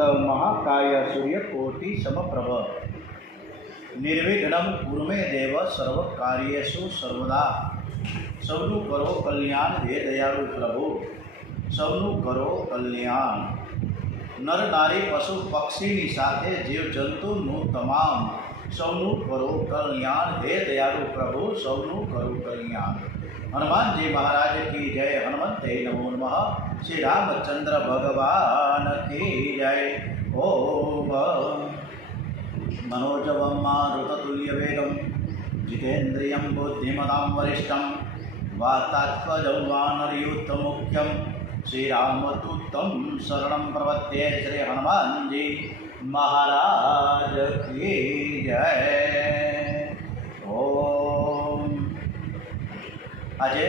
महाकाय सूर्यकोटि समप्रभ निर्विघ्नं कुरु मे देव सर्वकार्येषु सर्वदा सबनु करो कल्याण हे दयालु प्रभु सबनु करो कल्याण नर नारी पशु पक्षीनी साथे जीव जंतुनु तमाम सबनु करो कल्याण हे दयालु प्रभु सबनु करो कल्याण। हनुमान जी महाराज की जय। हनुमते नमो नमः। श्री रामचंद्र भगवान की जय। ओम मनोजवं मारुततुल्यवेगं जितेन्द्रियं बुद्धिमतां वरिष्ठं वातात्मजं वानरयूथमुख्यं श्रीरामदूतं शरणं प्रपद्ये। श्री हनुमान जी महाराज की जय। ओम આજે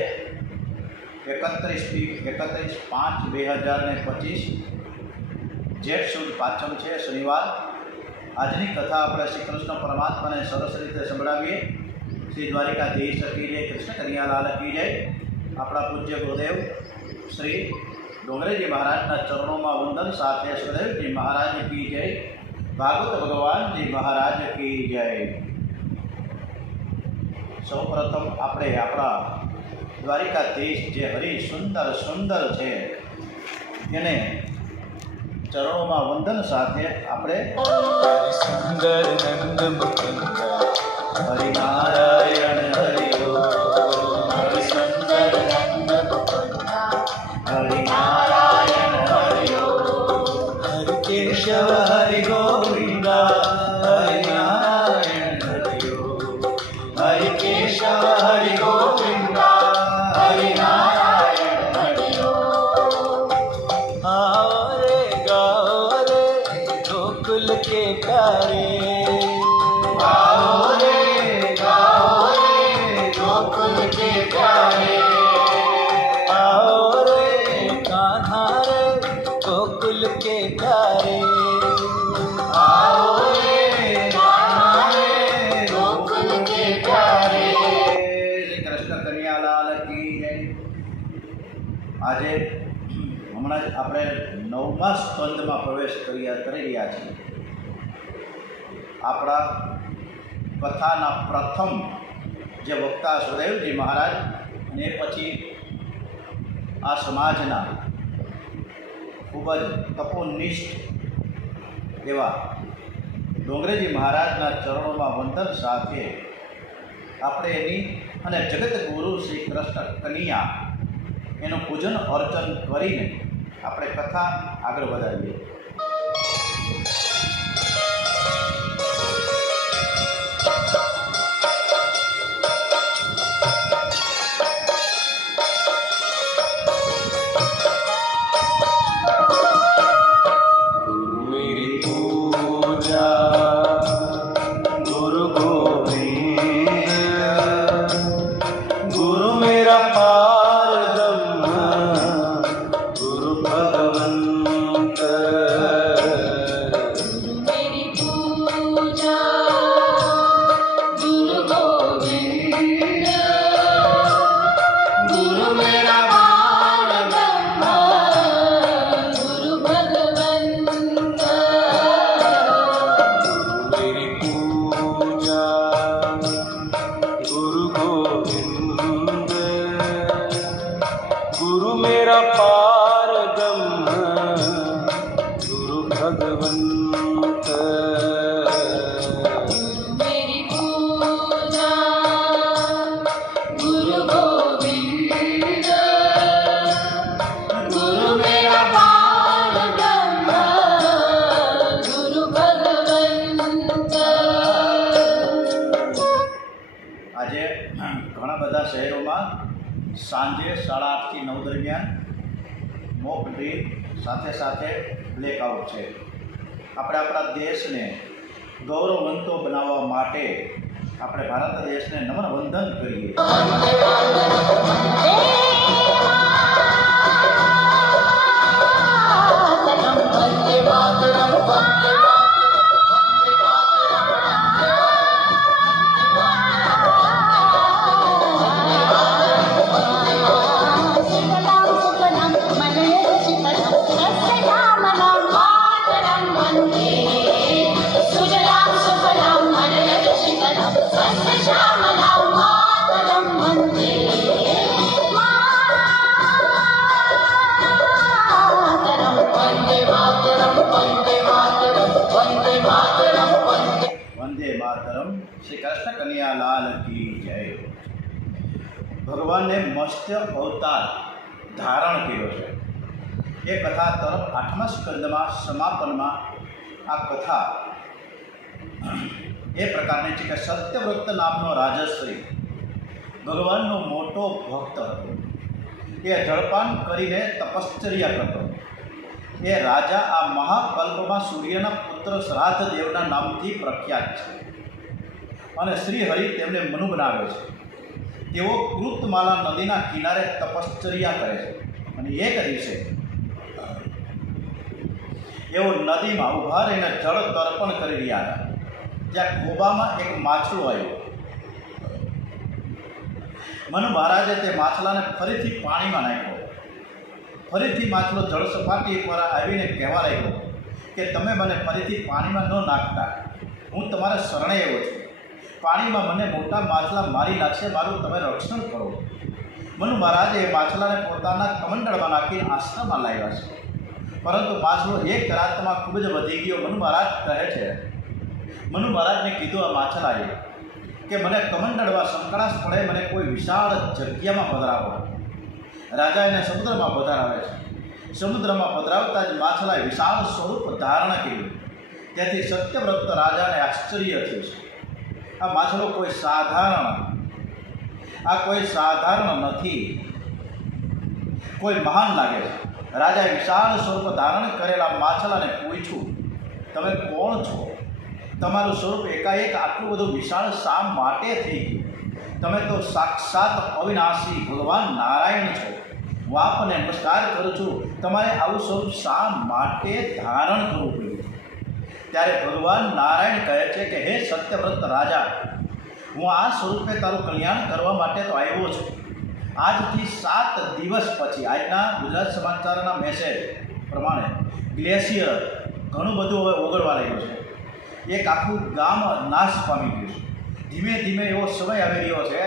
31/5/2025 જેઠ સુદ પાંચમ છે, શનિવાર। આજની કથા આપણે શ્રી કૃષ્ણ પરમાત્માને સરસ રીતે સંભળાવીએ। શ્રી દ્વારિકાધીશ કી જય, કૃષ્ણ કનૈયાલાલ की जय। આપણા પૂજ્ય ગુરુદેવ શ્રી ડોંગરેજી મહારાજના ચરણોમાં વંદન સાથે સુખદેવજી મહારાજ की जय, ભાગવત ભગવાનજી મહારાજ की जय। સૌપ્રથમ આપણે આપણા દ્વારિકાધીશ જે હરિ સુંદર સુંદર છે તેને ચરણોમાં વંદન સાથે આપણે સુંદર નંદ મુકુંદ હરિનારાયણ હરિ હરિ સુંદર નંદ મુકુંદ હરિનારાયણ હરિ હરિ કેશવ હરિ ગોવિંદ હરિનારાયણ હરિ હરિ કેશવ હરિ ગોવિંદ હરિનારાયણ હરિ आओ रे गाओ रे गोकुल के प्यारे आओ रे गाओ रे गोकुल के प्यारे आओ रे कान्हा रे गोकुल के प्यारे आओ रे कान्हा रे गोकुल के प्यारे। श्री कृष्ण कन्हैयालाल की जय। આજે હમણાં જ આપણે 9મા સ્કંદમાં પ્રવેશ કરી રહ્યા છીએ। આપણા કથાના પ્રથમ જે વક્તા સુખદેવજી મહારાજ અને પછી આ સમાજના ખૂબ જ તપોનિષ્ઠ એવા ડોંગરેજી મહારાજના ચરણોમાં વંદન સાથે આપણે એની અને જગતગુરુ શ્રી કૃષ્ણ કનૈયા એનું પૂજન અર્ચન કરીને આપણે કથા આગળ વધારીએ। मेरी पूजा गुरु गोविंद गुरु मेरा पार ब्रह्म गुरु भगवंत मेरी पूजा गुरु गोविंद गुरु मेरा पार ब्रह्म गुरु भगवंत। આજે ઘણા બધા શહેરોમાં સાંજે 8:30 થી 9 દરમિયાન મોક ડ્રીલ સાથે સાથે બ્લેકઆઉટ છે। આપણે આપણા દેશને ગૌરવવંતો બનાવવા માટે આપણે ભારત દેશને નમન વંદન કરીએ। सुखदां सुखदां मनोरसितं तस्य नाम नाम मातरम्। वन्दे मातरम् वन्दे मातरम् वन्दे वंदे मातरम। श्री कृष्ण कन्हैया लाल की जय। भगवान ने मत्स्य अवतार धारण કર્યો છે એ કથા તરફ 8મા સ્કંદમાં સમાપનમાં આ કથા એ પ્રકારની છે કે સત્યવ્રત નામનો રાજશ્રી ભગવાનનો મોટો ભક્ત હતો। એ જળપાન કરીને તપશ્ચર્યા કરતો। એ રાજા આ મહાકલ્પમાં સૂર્યના પુત્ર શ્રાદ્ધ દેવના નામથી પ્રખ્યાત છે અને શ્રી હરિ તેમને મનુ બનાવે છે। તેઓ કૃતમાલા નદીના કિનારે તપશ્ચર્યા કરે છે અને એક દિવસે એઓ નદીમાં ઊભા રહીને જળ તર્પણ કરી રહ્યા હતા। ત્યાં ખોબામાં એક માછલું આવ્યું। મનુ મહારાજે તે માછલાને ફરીથી પાણીમાં નાખ્યો। ફરીથી માછલો જળ સપાટી પર આવીને કહેવા લાગ્યો કે તમે મને ફરીથી પાણીમાં ન નાખતા, હું તમારા શરણે આવ્યો છું। પાણીમાં મને મોટા માછલા મારી નાખશે, મારું તમે રક્ષણ કરો। મનુ મહારાજે એ માછલાને પોતાના કમંડળમાં નાખી આશ્રમમાં લાવ્યા છે, પરંતુ માછલો એક રાતમાં ખૂબ જ વધી ગયો। મનુ મહારાજ કહે છે, મનુ મહારાજને કીધું આ માછલાએ કે મને કમંડળમાં સંકળાશ પડે, મને કોઈ વિશાળ જગ્યામાં પધરાવો। રાજા એને સમુદ્રમાં પધરાવે છે। સમુદ્રમાં પધરાવતા જ માછલાએ વિશાળ સ્વરૂપ ધારણ કર્યું। ત્યાંથી સત્યવ્રત રાજાને આશ્ચર્ય થયું છે, આ માછલો કોઈ સાધારણ નથી, કોઈ મહાન લાગે છે। રાજાએ વિશાળ સ્વરૂપ ધારણ કરેલા માછલાને પૂછ્યું, તમે કોણ છો? તમારું સ્વરૂપ એકાએક આટલું બધું વિશાળ શા માટે થઈ ગયું? તમે તો સાક્ષાત અવિનાશી ભગવાન નારાયણ છો। હું આપને નમસ્કાર કરું છું, તમારે આવું સ્વરૂપ શા માટે ધારણ કરવું પડ્યું? ત્યારે ભગવાન નારાયણ કહે છે કે હે સત્યવ્રત રાજા, હું આ સ્વરૂપે તારું કલ્યાણ કરવા માટે તો આવ્યો છું। આજથી 7 દિવસ પછી, આજના ગુજરાત સમાચારના મેસેજ પ્રમાણે ગ્લેશિયર ઘણું બધું હવે ઓગળવા રહ્યું છે। એક આખું ગામ નાશ પામી ગયું છે। ધીમે ધીમે એવો સમય આવી રહ્યો છે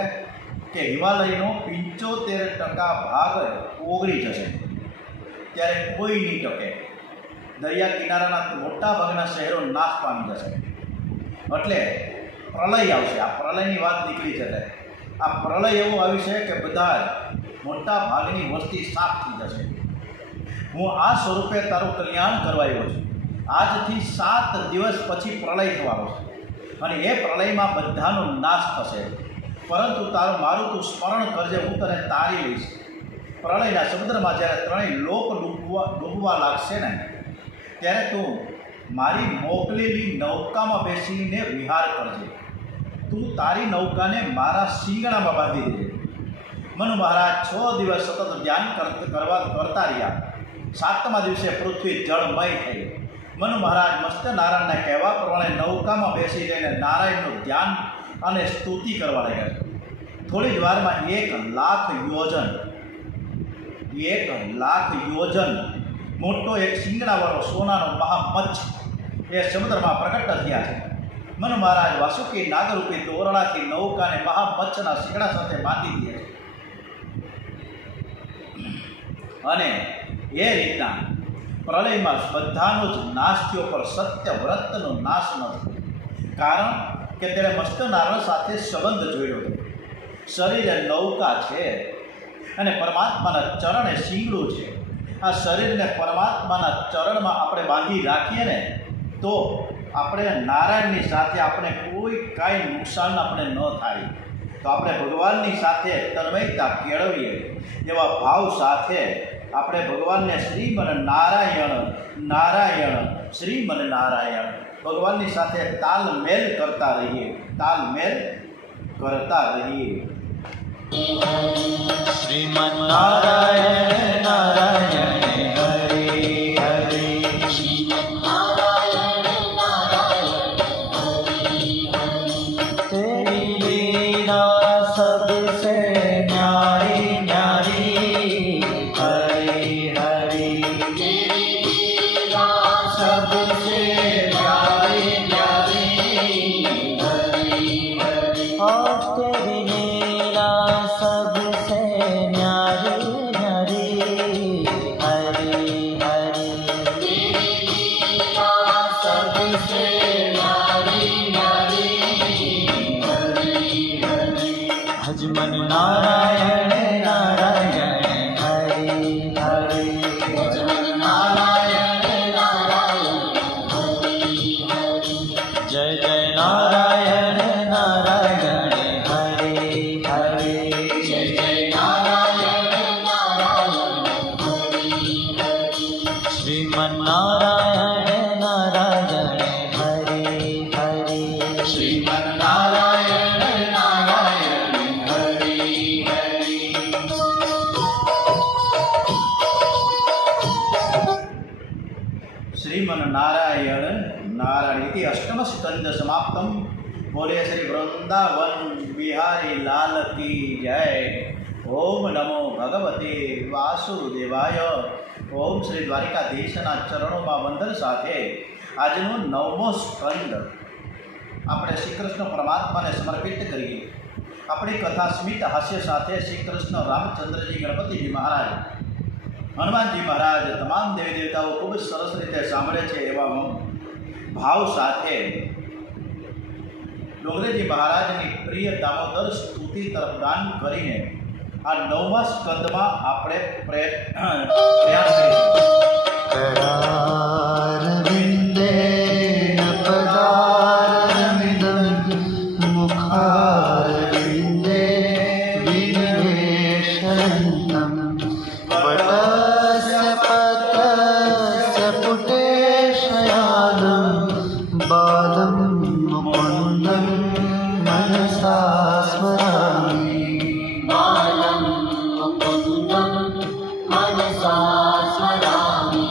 કે હિમાલયનો 75% ભાગ ઓગળી જશે, ત્યારે કોઈ નહીં ટકે। દરિયા કિનારાના મોટા ભાગના શહેરો નાશ પામી જશે, એટલે પ્રલય આવશે। આ પ્રલયની વાત નીકળી છે, આ પ્રલય એવું આવ્યું છે કે બધા મોટા ભાગની વસ્તી સાફ થઈ જશે। હું આ સ્વરૂપે તારું કલ્યાણ કરવા આવ્યો છું। આજથી 7 દિવસ પછી પ્રલય થવાનો છે અને એ પ્રલયમાં બધાનો નાશ થશે, પરંતુ મારું તું સ્મરણ કરજે, હું તને તારી લઈશ। પ્રલયના સમુદ્રમાં જ્યારે ત્રણેય લોક ડૂબવા લાગશે ને, ત્યારે તું મારી મોકલેલી નૌકામાં બેસીને વિહાર કરજે। તું તારી નૌકાને મારા શિંગડામાં બાંધી દેજે। મનુ મહારાજ 6 દિવસ સતત ધ્યાન કરતા રહ્યા। 7મા દિવસે પૃથ્વી જળમય થઈ। મનુ મહારાજ મસ્ત નારાયણને કહેવા પ્રમાણે નૌકામાં બેસી જઈને નારાયણનું ધ્યાન અને સ્તુતિ કરવા લાગ્યા। થોડી જ વારમાં 1 લાખ યોજન મોટો એક શિંગડાવાળો સોનાનો મહામચ્છ એ સમુદ્રમાં પ્રગટ થયા છે। મનુ મહારાજ વાસુકી નાગરૂપી દોરડાથી નૌકાને મહામચ્છના શિંગડા સાથે બાંધી દે છે અને એ રીતના પ્રલયમાં બધાનો જ નાશ થયો, પર સત્યવ્રતનો નાશ ન થયો, કારણ કે તેણે મસ્ત નારાયણ સાથે સંબંધ જોડ્યો હતો। શરીર એ નૌકા છે અને પરમાત્માના ચરણ એ શિંગડું છે। આ શરીરને પરમાત્માના ચરણમાં આપણે બાંધી રાખીએ ને, તો આપણે નારાયણની સાથે આપણે કોઈ કાંઈ નુકસાન આપણે ન થાય। તો આપણે ભગવાનની સાથે તન્મયતા કેળવીએ, એવા ભાવ સાથે આપણે ભગવાનને શ્રીમન નારાયણ નારાયણ શ્રીમન નારાયણ ભગવાનની સાથે તાલમેલ કરતા રહીએ। શ્રીમન નારાયણ નારાયણ હરે હરે, नारायण नारायण हरि हरि तेरी लीला सबसे न्यारी न्यारी, हरे हरे तेरी लीला सबसे न्यारी न्यारी, हरि हरि और तेरी लीला सबसे न्यारी न्यारी, हरे हरे तेरी નારાયણ નારાયણ ઇતિ અષ્ટમ સ્કંદ સમાપ્તમ. બોલે શ્રી વૃંદાવન બિહારી લાલ કી જય. ઓમ નમો ભગવતે વાસુદેવાય. ઓમ શ્રી દ્વારિકાધીશના ચરણોમાં વંદન સાથે આજનો 9મો સ્કંદ આપણે શ્રી કૃષ્ણ પરમાત્માને સમર્પિત કરીએ. આપણી કથા સ્મિત હાસ્ય સાથે શ્રી કૃષ્ણ રામચંદ્રજી ગણપતિજી મહારાજ હનુમાનજી મહારાજ તમામ દેવી દેવતાઓ ખૂબ સરસ રીતે સાંભળે છે એવા ભાવ સાથે ડોંગરેજી મહારાજની પ્રિય દામોદર સ્તુતિ તરફ દાન કરીને આ 9મા સ્કંદમાં આપણે પ્રયાસ કરીશું. करारविन्देन पदारविन्दं मुखारविन्दे विनिवेशयन्तं वटस्य पत्रस्य पुटेशयानं बालं मुकुन्दं मनसा स्मरामि. बालं मुकुन्दं मनसा स्मरामि.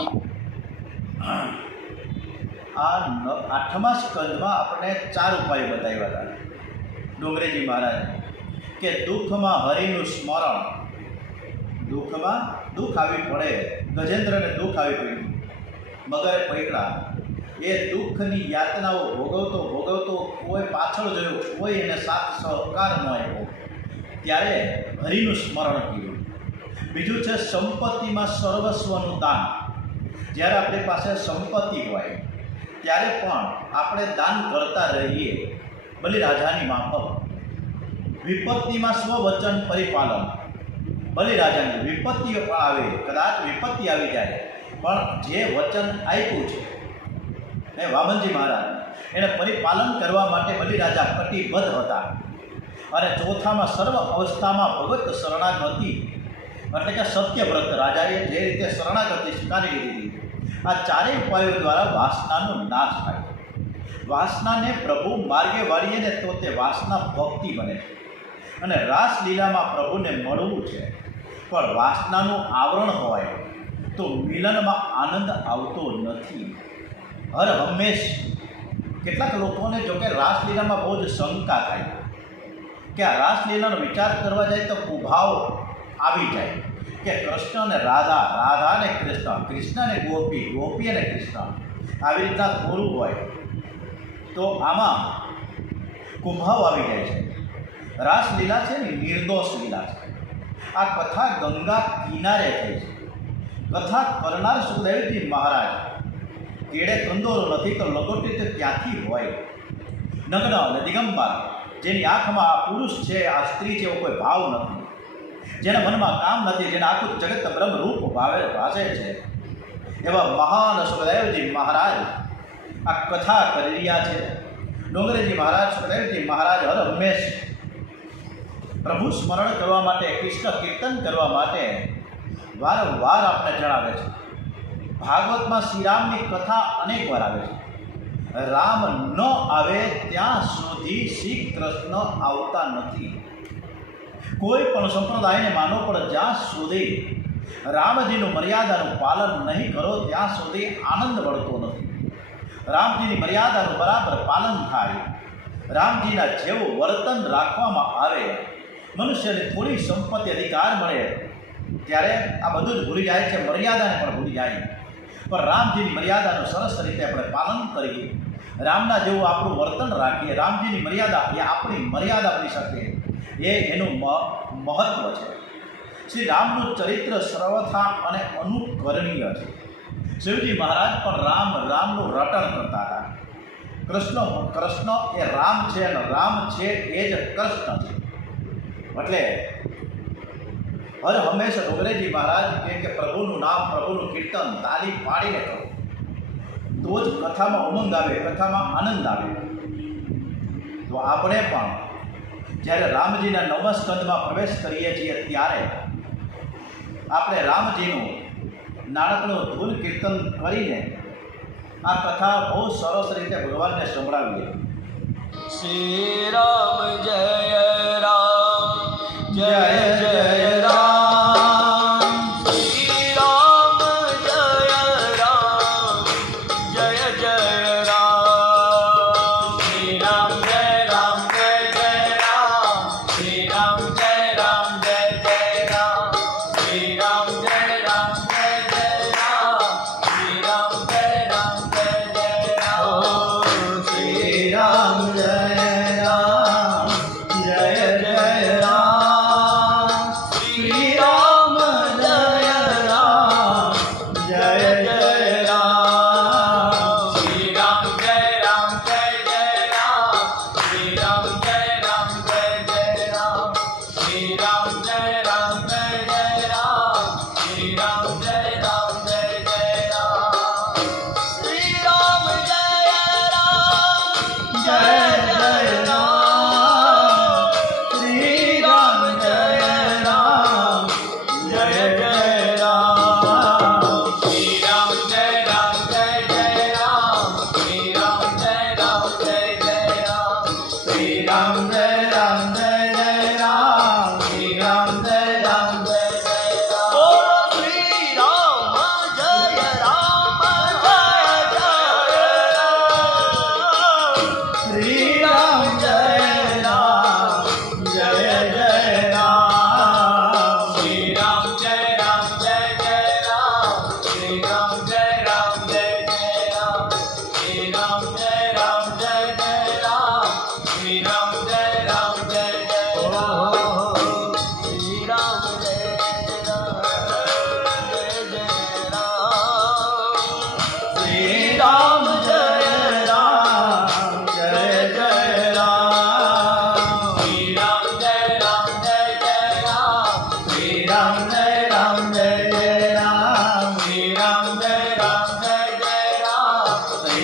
આ 8મા સ્કંદમાં આપણે 4 ઉપાયો બતાવ્યા હતા ડોંગરેજી મહારાજ કે દુઃખમાં હરિનું સ્મરણ. દુઃખમાં દુઃખ આવી પડે, ગજેન્દ્રને દુઃખ આવી પડ્યું, મગરે પૈકડા, એ દુઃખની યાતનાઓ ભોગવતો કોઈ પાછળ જોયું, કોઈ એને સાથ સહકાર ન આપ્યો, ત્યારે હરિનું સ્મરણ કર્યું. બીજું છે સંપત્તિમાં સર્વસ્વનું દાન. જ્યારે આપણી પાસે સંપત્તિ હોય ત્યારે પણ આપણે દાન કરતા રહીએ બલિરાજાની માફક. વિપત્તિમાં સ્વવચન પરિપાલન. બલિરાજાની વિપત્તિઓ પણ આવે, કદાચ વિપત્તિ આવી જાય પણ જે વચન આપ્યું છે એ વામનજી મહારાજ એને પરિપાલન કરવા માટે બલિરાજા કટિબદ્ધ હતા. અને ચોથામાં સર્વ અવસ્થામાં ભગવત શરણાગતિ, એટલે કે સત્યવ્રત. રાજાએ જે રીતે શરણાગતિ સ્વીકારી લીધી, આ 4 ઉપાયો દ્વારા વાસનાનો નાશ થાય. વાસનાને પ્રભુ માર્ગે વાળીએ ને તો તે વાસના ભક્તિ બને છે. અને રાસલીલામાં પ્રભુને મળવું છે, પણ વાસનાનું આવરણ હોય તો મિલનમાં આનંદ આવતો નથી. હર હંમેશ કેટલાક લોકોને જોકે રાસલીલામાં બહુ જ શંકા થાય કે આ રાસલીલાનો વિચાર કરવા જાય તો કુભાવ આવી જાય કે કૃષ્ણ અને રાધા, રાધા અને કૃષ્ણ, કૃષ્ણ અને ગોપી, ગોપી અને કૃષ્ણ, આવી રીતના થોડું હોય તો આમાં કુંભાવ આવી જાય છે. રાસલીલા છે ને નિર્દોષ લીલા છે. આ કથા ગંગા કિનારે થઈ છે. કથા કરનાર સુખદેવજી મહારાજ કેડે કંદોરો નથી તો લગોટી તો ક્યાંથી હોય. નગ્ન અને દિગંબર, જેની આંખમાં આ પુરુષ છે, આ સ્ત્રી છે એવો કોઈ ભાવ નથી, જેના મનમાં કામ નથી, જેના આખું જગત બ્રહ્મરૂપ ભાસે છે, એવા મહાન સુખદેવજી મહારાજ આ કથા કરી રહ્યા છે. ડોંગરેજી મહારાજ, સુખદેવજી મહારાજ હર હંમેશ પ્રભુ સ્મરણ કરવા માટે, કૃષ્ણ કીર્તન કરવા માટે વારંવાર આપણે જણાવે છે. ભાગવતમાં શ્રીરામની કથા અનેક વાર આવે છે. રામ ન આવે ત્યાં સુધી શ્રી કૃષ્ણ આવતા નથી. કોઈ પણ સંપ્રદાયને માનો, પણ જ્યાં સુધી રામજીનું મર્યાદાનું પાલન નહીં કરો ત્યાં સુધી આનંદ મળતો નથી. રામજીની મર્યાદાનું બરાબર પાલન થાય, રામજીના જેવું વર્તન રાખવામાં આવે, મનુષ્યને થોડી સંપત્તિ અધિકાર મળે ત્યારે આ બધું જ ભૂલી જાય છે, મર્યાદાને પણ ભૂલી જાય. પણ રામજીની મર્યાદાનું સરસ રીતે આપણે પાલન કરીએ, રામના જેવું આપણું વર્તન રાખીએ, રામજીની મર્યાદા એ આપણી મર્યાદા બની શકે, એનું મહત્ત્વ છે. શ્રી રામનું ચરિત્ર સર્વથા અને અનુકરણીય છે. શિવજી મહારાજ પણ રામનું રટણ કરતા હતા. કૃષ્ણ એ રામ છે અને રામ છે એ જ કૃષ્ણ છે. એટલે હર હંમેશા ડોંગરેજી મહારાજ કે પ્રભુનું નામ, પ્રભુનું કીર્તન તાલી પાડીને કરો તો જ કથામાં ઉમંગ આવે, કથામાં આનંદ આવે. તો આપણે પણ જ્યારે રામજીના 9મા સ્કંદમાં પ્રવેશ કરીએ છીએ ત્યારે આપણે રામજીનું નાનકડું ધૂન કીર્તન કરીને આ કથા બહુ સરસ રીતે ભગવાનને સંભળાવીએ. શ્રી રામ જય રામ, જય જય રામ. શ્રી રામ જય રામ, જય જય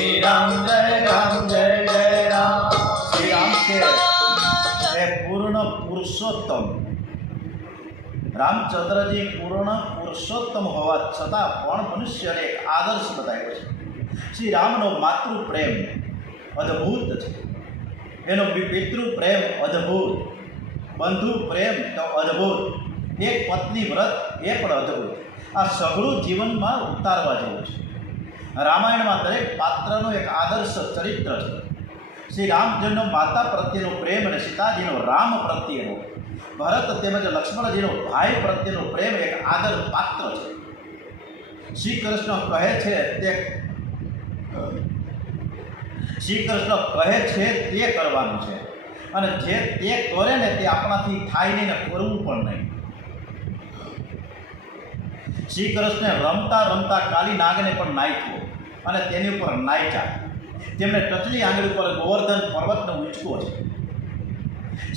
શ્રી રામ જય રામ જય જય રામ. શ્રી રામ છે એ પૂર્ણ પુરુષોત્તમ. રામચંદ્રજી પૂર્ણ પુરુષોત્તમ હોવા છતાં પણ મનુષ્યને એક આદર્શ બતાવ્યો છે. શ્રી રામનો માતૃ પ્રેમ અદ્ભુત છે, એનો પિતૃ પ્રેમ અદ્ભુત, બંધુ પ્રેમ તો અદ્ભુત, એક પત્ની વ્રત એ પણ અદ્ભુત. આ સઘળું જીવનમાં ઉતારવા જેવું છે. રામાયણમાં દરેક પાત્રનો એક આદર્શ ચરિત્ર છે. શ્રી રામચંદ્રનો માતા પ્રત્યેનો પ્રેમ અને સીતાજીનો રામ પ્રત્યેનો, ભરત તેમજ લક્ષ્મણજીનો ભાઈ પ્રત્યેનો પ્રેમ એક આદર પાત્ર છે. શ્રી કૃષ્ણ કહે છે તે કરવાનું છે, અને જે તે કરે ને તે આપણાથી થાય નહીં ને કરવું પણ નહીં. શ્રી કૃષ્ણે રમતા રમતા કાલી નાગને પણ નાખ્યો અને તેની ઉપર નાચ્યા. તેમણે ટચલી આંગળી ઉપર ગોવર્ધન પર્વતને ઉંચકો છે.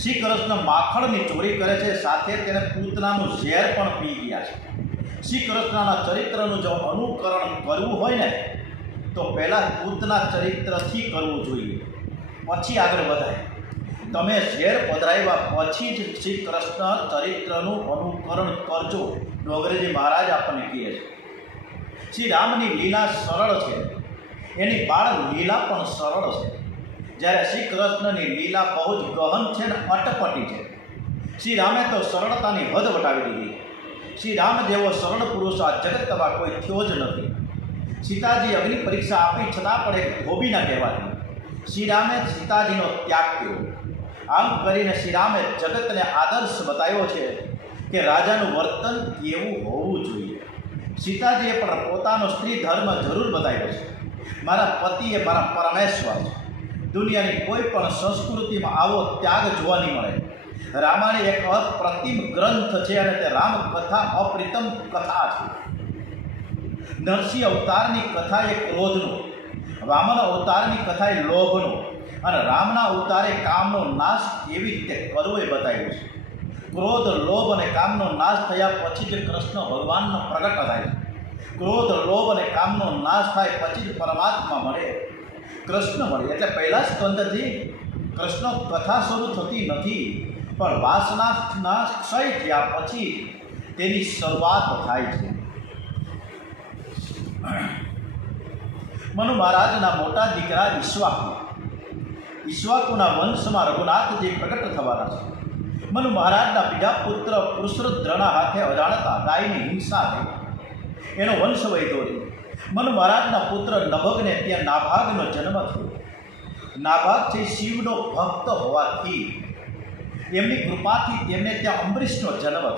શ્રી કૃષ્ણ માખણની ચોરી કરે છે, સાથે તેને પૂતનાનું ઝેર પણ પી ગયા છે. શ્રી કૃષ્ણના ચરિત્રનું જો અનુકરણ કરવું હોય ને તો પહેલાં પૂતના ચરિત્રથી કરવું જોઈએ, પછી આગળ વધાય. તમે ઝેર પધરાવ્યા પછી જ શ્રી કૃષ્ણ ચરિત્રનું અનુકરણ કરજો, ડોગરેજી મહારાજ આપણને કહે છે. શ્રી રામની લીલા સરળ છે, એની બાળ લીલા પણ સરળ છે. જ્યારે શ્રી કૃષ્ણની લીલા બહુ જ ગહન છે ને અટપટી છે. શ્રી રામે તો સરળતાની હદ વટાવી દીધી. શ્રી રામ જેવો સરળ પુરુષ આ જગતમાં કોઈ થયો જ નથી. સીતાજી અગ્નિ પરીક્ષા આપી છતાં પણ એક ધોબીના કહેવાથી શ્રી રામે સીતાજીનો ત્યાગ કર્યો. આમ કરીને શ્રી રામે જગતને આદર્શ બતાવ્યો છે કે રાજાનું વર્તન કેવું હોવું જોઈએ. સીતાજીએ પણ પોતાનો સ્ત્રી ધર્મ જરૂર બતાવ્યો છે. મારા પતિ એ મારા પરમેશ્વર છે. દુનિયાની કોઈ પણ સંસ્કૃતિમાં આવો ત્યાગ જોવા નહીં મળે. રામાયણ એક અપ્રતિમ ગ્રંથ છે અને તે રામકથા અપ્રિતમ કથા છે. નરસિંહ અવતારની કથા એ ક્રોધનો, વામન અવતારની કથા એ લોભનો, અને રામના અવતારે કામનો નાશ કેવી રીતે કરવો એ બતાવ્યું છે. ક્રોધ, લોભ અને કામનો નાશ થયા પછી જ કૃષ્ણ ભગવાનનો પ્રગટ થાય છે. ક્રોધ, લોભ અને કામનો નાશ થાય પછી જ પરમાત્મા મળે, કૃષ્ણ મળે. એટલે પહેલા સ્કંદથી કૃષ્ણ કથા શરૂ થતી નથી, પણ વાસનાના ક્ષય થયા પછી તેની શરૂઆત થાય છે. મનુ મહારાજના મોટા દીકરા ઈશ્વાકુના વંશમાં રઘુનાથજી પ્રગટ થવાના છે. મનુ મહારાજના બીજા પુત્ર પુરુષરુદ્રના હાથે અજાણતા ગાયની હિંસા થઈ, એનો વંશ વધ્યો. મનુ મહારાજના પુત્ર નભગને ત્યાં નાભાગનો જન્મ થયો. નાભાગ છે શિવનો ભક્ત હોવાથી એમની કૃપાથી તેમને ત્યાં અંબરીશનો જન્મ થયો.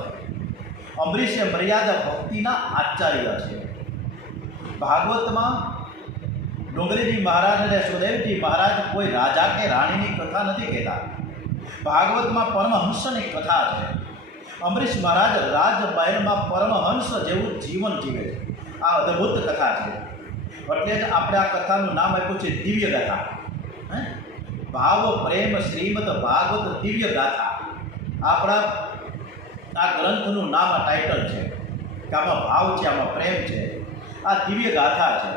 અંબરીશ એ મર્યાદા ભક્તિના આચાર્ય છે. ભાગવતમાં ડોંગરેજી મહારાજ અને સુદેવજી મહારાજ કોઈ રાજા કે રાણીની કથા નથી કહેતા. ભાગવતમાં પરમહંસની કથા છે. અંબરીશ મહારાજ રાજમહેલમાં પરમહંસ જેવું જીવન જીવે છે. આ અદ્ભુત કથા છે. એટલે જ આપણે આ કથાનું નામ આપ્યું છે દિવ્ય ગાથા. ભાવ પ્રેમ શ્રીમદ ભાગવત દિવ્ય ગાથા આપણા આ ગ્રંથનું નામ, આ ટાઇટલ છે કે આમાં ભાવ છે, આમાં પ્રેમ છે. આ દિવ્ય ગાથા છે.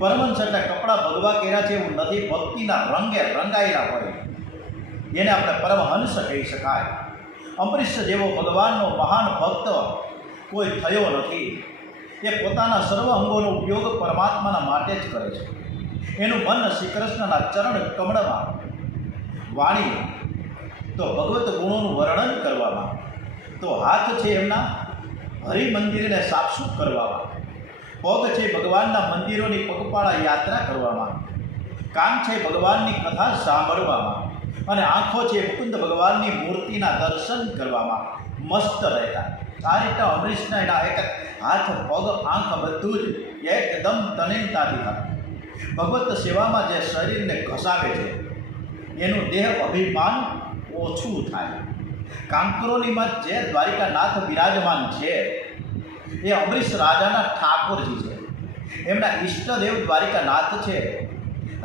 પરમહંસ એટલે કપડાં ભગવા કર્યા છે એવું નથી, ભક્તિના રંગે રંગાયેલા હોય એને આપણે પરમહંસ કહી શકાય. અંબરીશ જેવો ભગવાનનો મહાન ભક્ત કોઈ થયો નથી. એ પોતાના સર્વ અંગોનો ઉપયોગ પરમાત્માના માટે જ કરે છે. એનું મન શ્રી કૃષ્ણના ચરણ કમળમાં, વાણી તો ભગવત ગુણોનું વર્ણન કરવામાં, તો હાથ છે એમના હરિમંદિરને સાફસૂફ કરવામાં, પગ છે ભગવાનના મંદિરોની પગપાળા યાત્રા કરવામાં, કાન છે ભગવાનની કથા સાંભળવામાં, અને આંખો છે મુકુંદ ભગવાનની મૂર્તિના દર્શન કરવામાં મસ્ત રહેતા. આ રીતે અંબરીશના એના એક હાથ, પગ, આંખ બધું જ એકદમ તનીનતાથી થતું. ભગવત સેવામાં જે શરીરને ઘસાવે છે એનું દેહ અભિમાન ઓછું થાય. કાંકરોલીમાં જે દ્વારિકાનાથ બિરાજમાન છે એ અંબરીશ રાજાના ઠાકોરજી છે. એમના ઈષ્ટદેવ દ્વારિકાનાથ છે.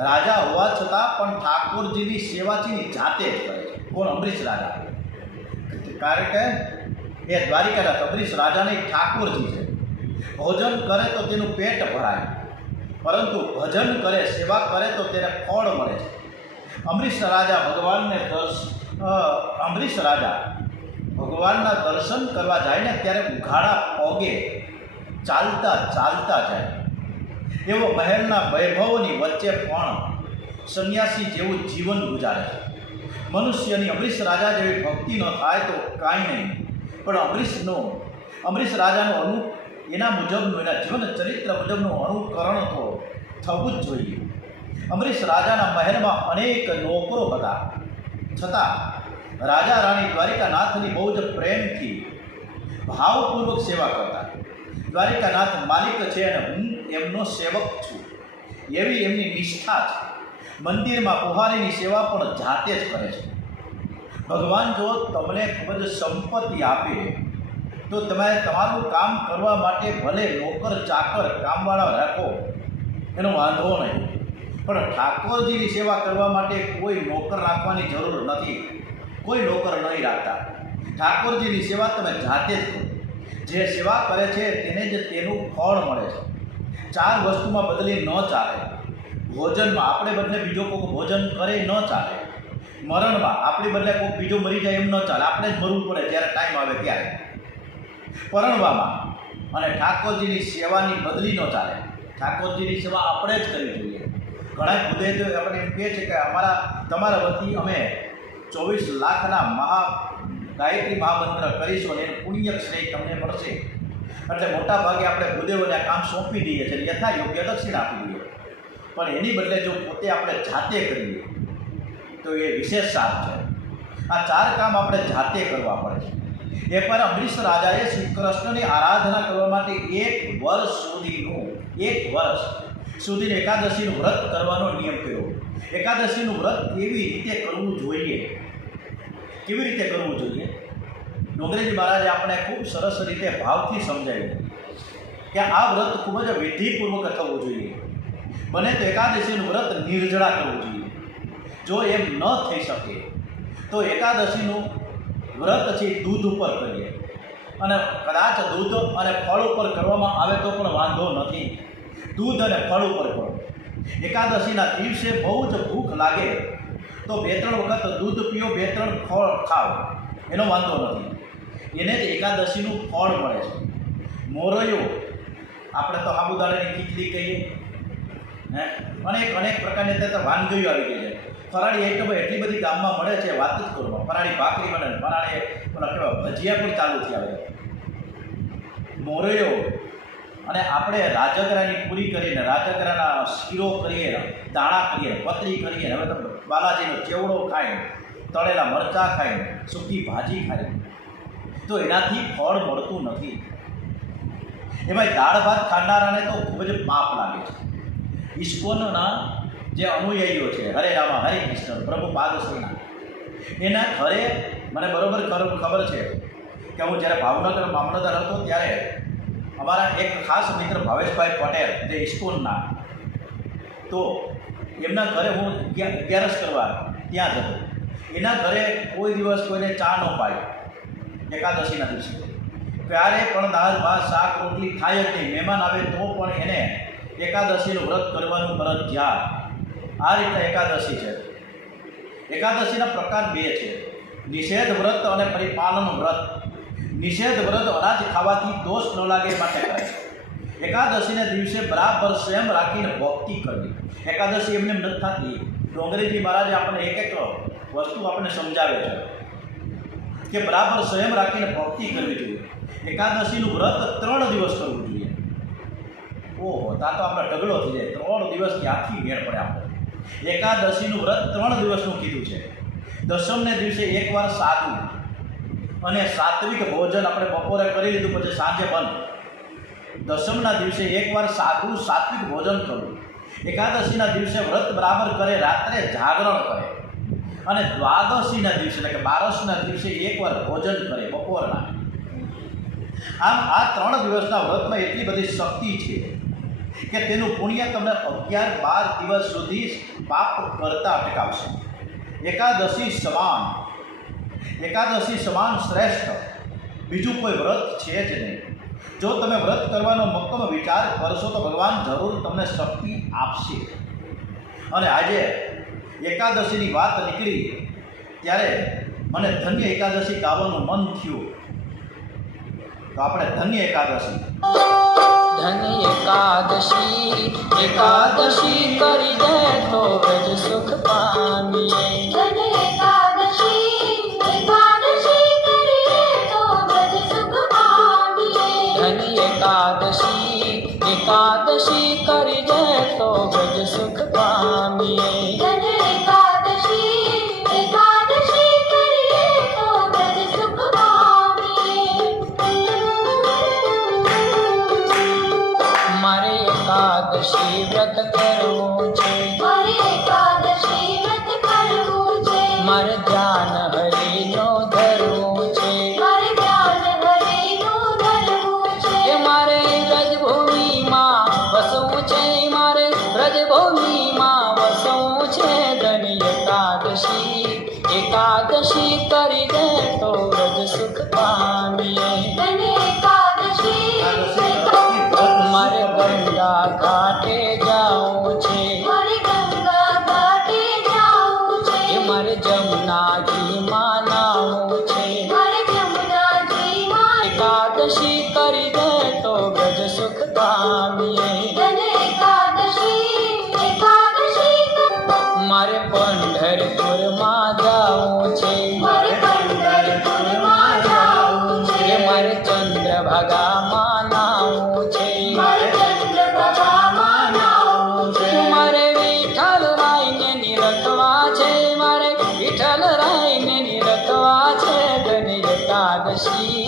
રાજા હોવા છતાં પણ ઠાકોરજીની સેવાજીની જાતે જ કરે છે. કોણ? અંબરીશ રાજા. કારણ કે એ દ્વારિકાનાથ અંબરીશ રાજાને ઠાકોરજી છે. ભોજન કરે તો તેનું પેટ ભરાય, પરંતુ ભજન કરે, સેવા કરે તો તેને ફળ મળે છે. અમરીશ રાજા ભગવાનના દર્શન કરવા જાય ને ત્યારે ઉઘાડા પગે ચાલતા જાય. એવો મહેલના વૈભવોની વચ્ચે પણ સંન્યાસી જેવું જીવન ગુજારે છે. મનુષ્યની અમરીશ રાજા જેવી ભક્તિ ન થાય તો કાંઈ નહીં, પણ અમરીશ રાજાનું એના જીવન ચરિત્ર મુજબનું અનુકરણ તો થવું જ જોઈએ. અમરીશ રાજાના મહેલમાં અનેક નોકરો હતા, છતાં રાજા રાણી દ્વારિકાનાથની બહુ જ પ્રેમથી ભાવપૂર્વક સેવા કરતા. દ્વારિકાનાથ માલિક છે અને હું એમનો સેવક છું, એવી એમની નિષ્ઠા છે. મંદિરમાં પુહારીની સેવા પણ જાતે જ કરે છે. ભગવાન જો તમને ખૂબ જ સંપત્તિ આપે તો તમે તમારું કામ કરવા માટે ભલે નોકર ચાકર કામવાળા રાખો, એનો વાંધો નહીં, પણ ઠાકોરજીની સેવા કરવા માટે કોઈ નોકર રાખવાની જરૂર નથી. કોઈ નોકર નહીં રાખતા. ઠાકોરજીની સેવા તમે જાતે જ કરો. જે સેવા કરે છે તેને જ તેનું ફળ મળે છે. 4 વસ્તુમાં બદલી ન ચાલે. ભોજનમાં આપણે બદલે બીજો કોઈ ભોજન કરે ન ચાલે. મરણમાં આપણી બદલે કોઈ બીજો મરી જાય એમ ન ચાલે, આપણે જ મરવું પડે જ્યારે ટાઈમ આવે ત્યારે. પરણવામાં અને ઠાકોરજીની સેવાની બદલી ન ચાલે. ઠાકોરજીની સેવા આપણે જ કરવી જોઈએ. ઘણા ખુદે તો આપણે એમ કહે છે કે તમારા વતી અમે 24 લાખના ગાયત્રી મહામંત્ર કરીશું અને એનું પુણ્ય શ્રેય તમને મળશે. એટલે મોટા ભાગે આપણે ભૂદેવોને આ કામ સોંપી દઈએ છીએ, યથા યોગ્ય દક્ષિણા આપી દઈએ. પણ એની બદલે જો પોતે આપણે જાતે કરીએ તો એ વિશેષ સાર છે. આ 4 કામ આપણે જાતે કરવા પડે છે. એ પર અમરીશ રાજાએ શ્રી કૃષ્ણની આરાધના કરવા માટે 1 વર્ષ સુધીનું એકાદશીનું વ્રત કરવાનો નિયમ કર્યો. એકાદશીનું વ્રત કેવી રીતે કરવું જોઈએ ડોંગરેજી મહારાજે આપણે ખૂબ સરસ રીતે ભાવથી સમજાવ્યું કે આ વ્રત ખૂબ જ વિધિપૂર્વક થવું જોઈએ. બને તો એકાદશીનું વ્રત નિર્જળા કરવું જોઈએ. જો એમ ન થઈ શકે તો એકાદશીનું વ્રત છે દૂધ ઉપર કરીએ, અને કદાચ દૂધ અને ફળ ઉપર કરવામાં આવે તો પણ વાંધો નથી. દૂધ અને ફળ ઉપર કરો. એકાદશીના દિવસે બહુ જ ભૂખ લાગે તો 2-3 વખત દૂધ પીઓ, 2-3 ફળ ખાઓ, એનો વાંધો નથી. એને જ એકાદશીનું ફળ મળે છે. મોરૈયો, આપણે તો સાબુદાણાની ખીચડી કહીએ, અનેક પ્રકારની અત્યારે વાનગીઓ આવી ગઈ છે. ફરાળી આઈટમો એટલી બધી ગામમાં મળે છે, વાત જ કરો. ફરાળી ભાખરી બને, ફરાળી ભજીયા પણ ચાલુ થયા છે. મોરૈયો અને આપણે રાજગરાની પૂરી કરીને, રાજગરાના શીરો કરીએ, દાણા કરીએ, પતરી કરીએ, હવે તો બાલાજીનો ચેવડો ખાય, તળેલા મરચાં ખાય, સૂકી ભાજી ખાય, તો એનાથી ફળ મળતું નથી. એમાં દાળ ભાત ખાનારાને તો ખૂબ જ પાપ લાગે છે. ઇસ્કોનના જે અનુયાયીઓ છે, હરે રામા હરે કૃષ્ણ પ્રભુ પાદશ્રીના, એના ઘરે મને બરાબર ખબર છે કે હું જ્યારે ભાવનગર મામલતદાર હતો ત્યારે અમારા એક ખાસ મિત્ર ભાવેશભાઈ પટેલ, જે ઇસ્કોનના, તો એમના ઘરે હું 11 કરવા ત્યાં જતો. એના ઘરે કોઈ દિવસ કોઈને ચા ન પાય એકાદશીના દિવસે. ક્યારે પણ દાળ ભાત શાક રોટલી ખાય જ નહીં. મહેમાન આવે તો પણ એને એકાદશીનું વ્રત કરવાનું ફરજિયાત. આ રીતે એકાદશી છે. એકાદશીના પ્રકાર 2 છે: નિષેધ વ્રત અને પરિપાલન વ્રત. નિષેધ વ્રત અનાજ ખાવાથી દોષ ન લાગે માટે કરે છે. એકાદશીના દિવસે બરાબર સંયમ રાખીને ભક્તિ કરવી. એકાદશી એમને નથી થતી. ડોંગરેજી મહારાજે આપણને એક વસ્તુ આપણને સમજાવે છે કે બરાબર સંયમ રાખીને ભક્તિ કરવી જોઈએ. એકાદશીનું વ્રત 3 દિવસ કરવું જોઈએ. ઓહો, ત્યાં તો આપણે ઢગલો થઈ જાય. 3 દિવસથી આખી મેળ પડે આપણે. એકાદશીનું વ્રત 3 દિવસનું કીધું છે. દસમને દિવસે એકવાર સાદું અને સાત્વિક ભોજન આપણે બપોરે કરી લીધું, પછી સાંજે બંધ. દસમના દિવસે એકવાર સાદું સાત્વિક ભોજન કરવું. એકાદશીના દિવસે વ્રત બરાબર કરે, રાત્રે જાગરણ કરે, અને દ્વાદશીના દિવસે એટલે કે 12ના દિવસે એકવાર ભોજન કરે બપોરના. આમ આ 3 દિવસના વ્રતમાં એટલી બધી શક્તિ છે કે તેનું પુણ્ય તમને 11-12 દિવસ સુધી પાપ કરતા અટકાવશે. એકાદશી સમાન શ્રેષ્ઠ બીજું કોઈ વ્રત છે જ નહીં. જો તમે વ્રત કરવાનો મક્કમ વિચાર કરશો તો ભગવાન જરૂર તમને શક્તિ આપશે. અને આજે એકાદશીની વાત નીકળી ત્યારે મને ધન્ય એકાદશી ગાવાનું મન થયું. તો આપણે ધન્ય એકાદશી ધન્ય એકાદશી એકાદશી કરી દે તો વ્રજ સુખ પામીએ. ધન્ય એકાદશી એકાદશી કરીએ તો વ્રજ સુખ પામીએ. ધન્ય એકાદશી એકાદશી કરી દે તો વ્રજ સુખ પામીએ. ધન્ય એકાદશી એકાદશી કરીએ તો વ્રજ સુખ પામીએ. મારે એકાદશી વ્રત કરવું છે, મારે એકાદશી વ્રત કરવું છે. મારે ધ્યાન હરિનો ધરવું છે. મારે ધ્યાન હરિનું ધરવું છે. એ મારે વ્રજભૂમિમાં વસવું છે, મારે વ્રજભૂમિમાં વસવું છે. ધન્ય એકાદશી એકાદશી કરી દે તો વ્રજ સુખ પામીએ. ધન્ય એકાદશી મારે ગંગા ઘાટે જાવું છે, મારે ગંગા ઘાટે જાવું છે. એ મારે જમનાજીમાં નાવું છે. મારે જમનાજીમાં એકાદશી કરી દે તો વ્રજ સુખ પામીએ. ધન્ય એકાદશી એકાદશી મારે પંઢરપુરમાં જાવું છે, મારે પંઢરપુરમાં જાવું છે. એ મારે ચંદ્રભાગામાં નાવું છે. મારે ચંદ્રભાગામાં નાવું છે. મારે વિઠ્ઠલ રાયને નિરખવા છે, મારે વિઠ્ઠલ રાયને નિરખવા છે. ધન્ય એકાદશી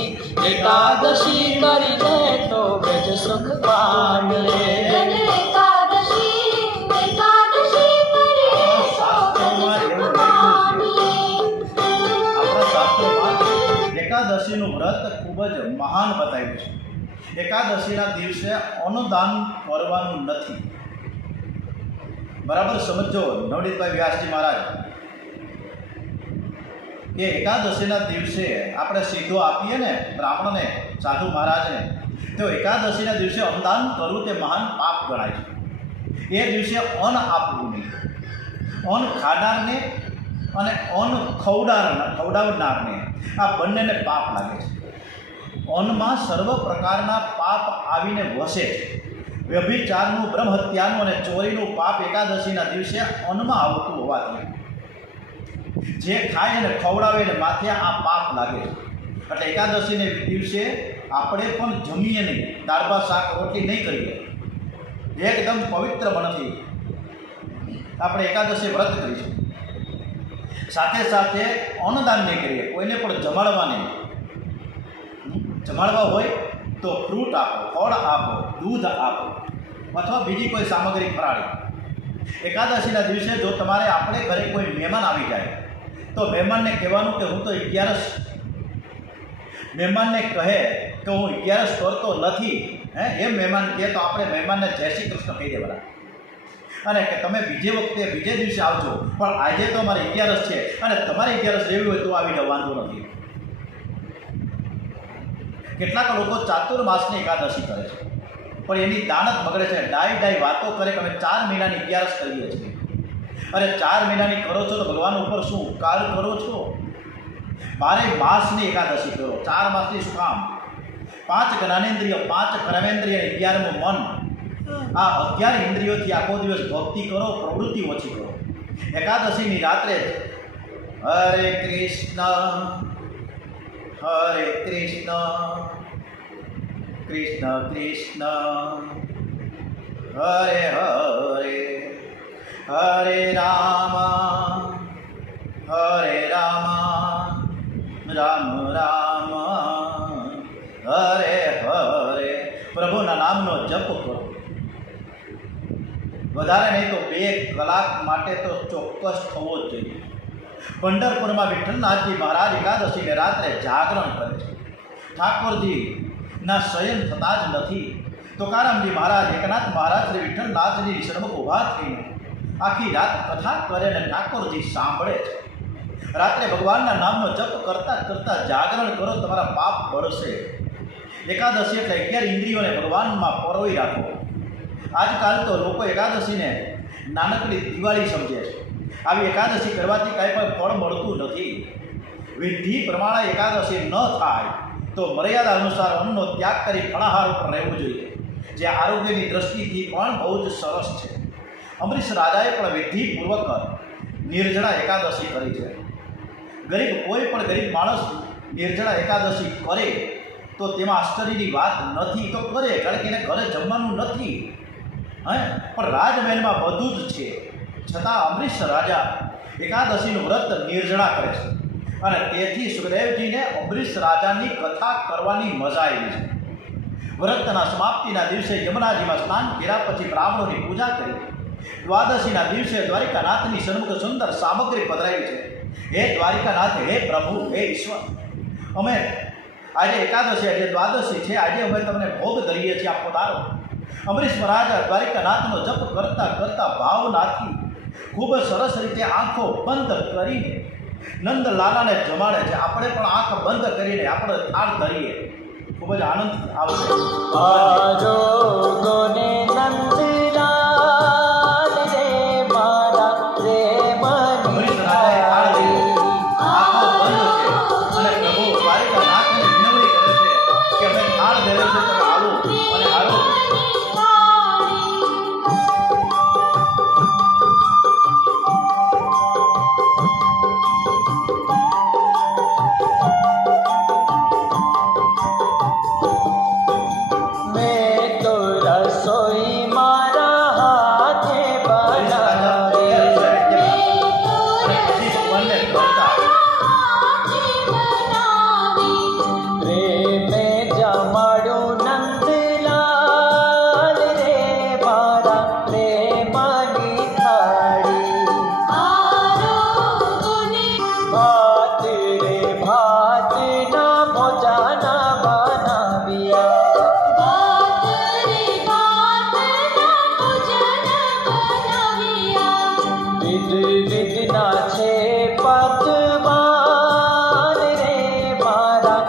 એકાદશી કરી દે તો વ્રજ સુખ પામીએ. ધન્ય એકાદશી એકાદશી કરીએ તો વ્રજ સુખ પામીએ. આપણા શાસ્ત્રોમાં એકાદશીનું વ્રત ખૂબ જ મહાન બતાવ્યું છે. એકાદશીના દિવસે અન્નદાન કરવાનું નથી. બરાબર સમજો નવનીતભાઈ વ્યાસજી મહારાજ કે એકાદશીના દિવસે આપણે સીધો આપીએ ને બ્રાહ્મણને, સાધુ મહારાજને, તો એકાદશીના દિવસે અન્નદાન કરવું તે મહાન પાપ ગણાય છે. એ દિવસે અન્ન આપવું નહીં. અન્ન ખાનારને અને અન્ન ખવડાવનારને આ બંનેને પાપ લાગે છે. અન્નમાં સર્વ પ્રકારના પાપ આવીને વસે છે. વ્યભિચારનું, બ્રહ્મહત્યાનું અને ચોરીનું પાપ એકાદશીના દિવસે અન્નમાં આવતું હોવાથી જે ખાય અને ખવડાવે ને માથે આ પાપ લાગે છે. એટલે એકાદશીને દિવસે આપણે પણ જમીએ નહીં, દાળ ભાત શાક રોટલી નહીં કરીએ. એકદમ પવિત્ર મનથી આપણે એકાદશી વ્રત કરીશું. સાથે સાથે અન્નદાન નહીં કરીએ, કોઈને પણ જમાડવા નહીં. જમાડવા હોય તો ફ્રૂટ આપો, ફળ આપો, દૂધ આપો અથવા બીજી કોઈ સામગ્રી ફરાળી. એકાદશીના દિવસે જો તમારે આપણે ઘરે કોઈ મહેમાન આવી જાય તો મહેમાનને કહેવાનું કે હું તો 11 મહેમાનને કહે કે હું 11 કરતો નથી, એમ મહેમાન કહે તો આપણે મહેમાનને જય શ્રી કૃષ્ણ કહી દેવાના અને કે તમે બીજે દિવસે આવજો, પણ આજે તો અમારે 11 છે અને તમારે 11 રહેવી હોય તો આવી જાવ, વાંધો નથી. કેટલાક લોકો ચાતુર્માસની એકાદશી કરે છે પણ એની દાનત બગડે છે. ડાઈ વાતો કરે કે અમે 4 મહિનાની 11 કરીએ છીએ. અરે 4 મહિનાની કરો છો તો ભગવાન ઉપર શું ઉપકાર કરો છો? 12 માસની એકાદશી કરો, 4 માસની શું કામ? 5 જ્ઞાનેન્દ્રિય, 5 કર્મેન્દ્રિય, 11મું મન, આ 11 ઇન્દ્રિયોથી આખો દિવસ ભક્તિ કરો, પ્રવૃત્તિ ઓછી કરો. એકાદશીની રાત્રે હરે કૃષ્ણ હરે કૃષ્ણ કૃષ્ણ કૃષ્ણ હરે હરે હરે રામ રામ રામ હરે હરે. પ્રભુના નામનો જપ કરો. વધારે નહીં તો 2 કલાક માટે તો ચોક્કસ થવો જ જોઈએ. પંઢરપુરમાં વિઠ્ઠલનાથજી મહારાજ એકાદશીને રાત્રે જાગરણ કરે છે. ઠાકોરજીના શયન થતા જ નથી. તુકારામજી મહારાજ, એકનાથ મહારાજ શ્રી વિઠ્ઠલનાથજી સન્મુખ ઊભા થઈને આખી રાત કથા કરે અને ઠાકોરજી સાંભળે છે. રાત્રે ભગવાનના નામનો જપ કરતાં કરતાં જાગરણ કરો, તમારા પાપ બળશે. એકાદશી એટલે 11 ઇન્દ્રિયોને ભગવાનમાં પરોવી રાખો. આજકાલ તો લોકો એકાદશીને નાનકડી દિવાળી સમજે છે. આવી એકાદશી કરવાથી કાંઈ પણ ફળ મળતું નથી. વિધિ પ્રમાણે એકાદશી ન થાય તો મર્યાદા અનુસાર અન્નનો ત્યાગ કરી ફળાહાર ઉપર રહેવું જોઈએ, જે આરોગ્યની દ્રષ્ટિથી પણ બહુ જ સરસ છે. અમરીશ રાજાએ પણ વિધિપૂર્વક નિર્જળા એકાદશી કરી છે. કોઈ પણ ગરીબ માણસ નિર્જળા એકાદશી કરે તો તેમાં આશ્ચર્યની વાત નથી. તો કરે, કારણ કે એને ઘરે જમવાનું નથી, પણ રાજમહેલમાં બધું જ છે. છતાં અમરીશ રાજા એકાદશીનું વ્રત નિર્જળા કરે છે, અને તેથી સુખદેવજીને અમરીશ રાજાની કથા કરવાની મજા આવી છે. વ્રતના સમાપ્તિના દિવસે યમુનાજીમાં સ્નાન કર્યા પછી બ્રાહ્મણોની પૂજા કરી. દ્વાદશીના દિવસે દ્વારિકાનાથની સન્મુખ સુંદર સામગ્રી પધરાવી છે. હે દ્વારિકાનાથ, હે પ્રભુ, હે ઈશ્વર, અમે આજે એકાદશી, આજે દ્વાદશી છે, આજે અમે તમને ભોગ ધરીએ છીએ, આપ પધારો. અમરીશ મહારાજ દ્વારિકાનાથનો જપ કરતા કરતા ભાવનાથી ખૂબ સરસ રીતે આંખો બંધ કરીને નંદલાલાને જમાડે છે. આપણે પણ આંખ બંધ કરીને આપણે થાળ ધરીએ, ખૂબ જ આનંદ આવશે. આરોગોને નંદલાલ રે મારા રે અમરીશ રાજાએ થાળ લીધી, આંખો બંધ છે, અને પ્રભુ દ્વારિકાનાથને વિનવણી કરે છે કે અમે થાળ ધરે છે, તમે આવો અને આવો. મેં તો રસોઈ મારા હાથે બનાવી, પ્રેમે જમાડું નંદલાલ રે મારા પ્રેમની થાળી. ભાત રે ભાતના મોજાના બનાવ્યા, વિધના છે પકવાન રે મારા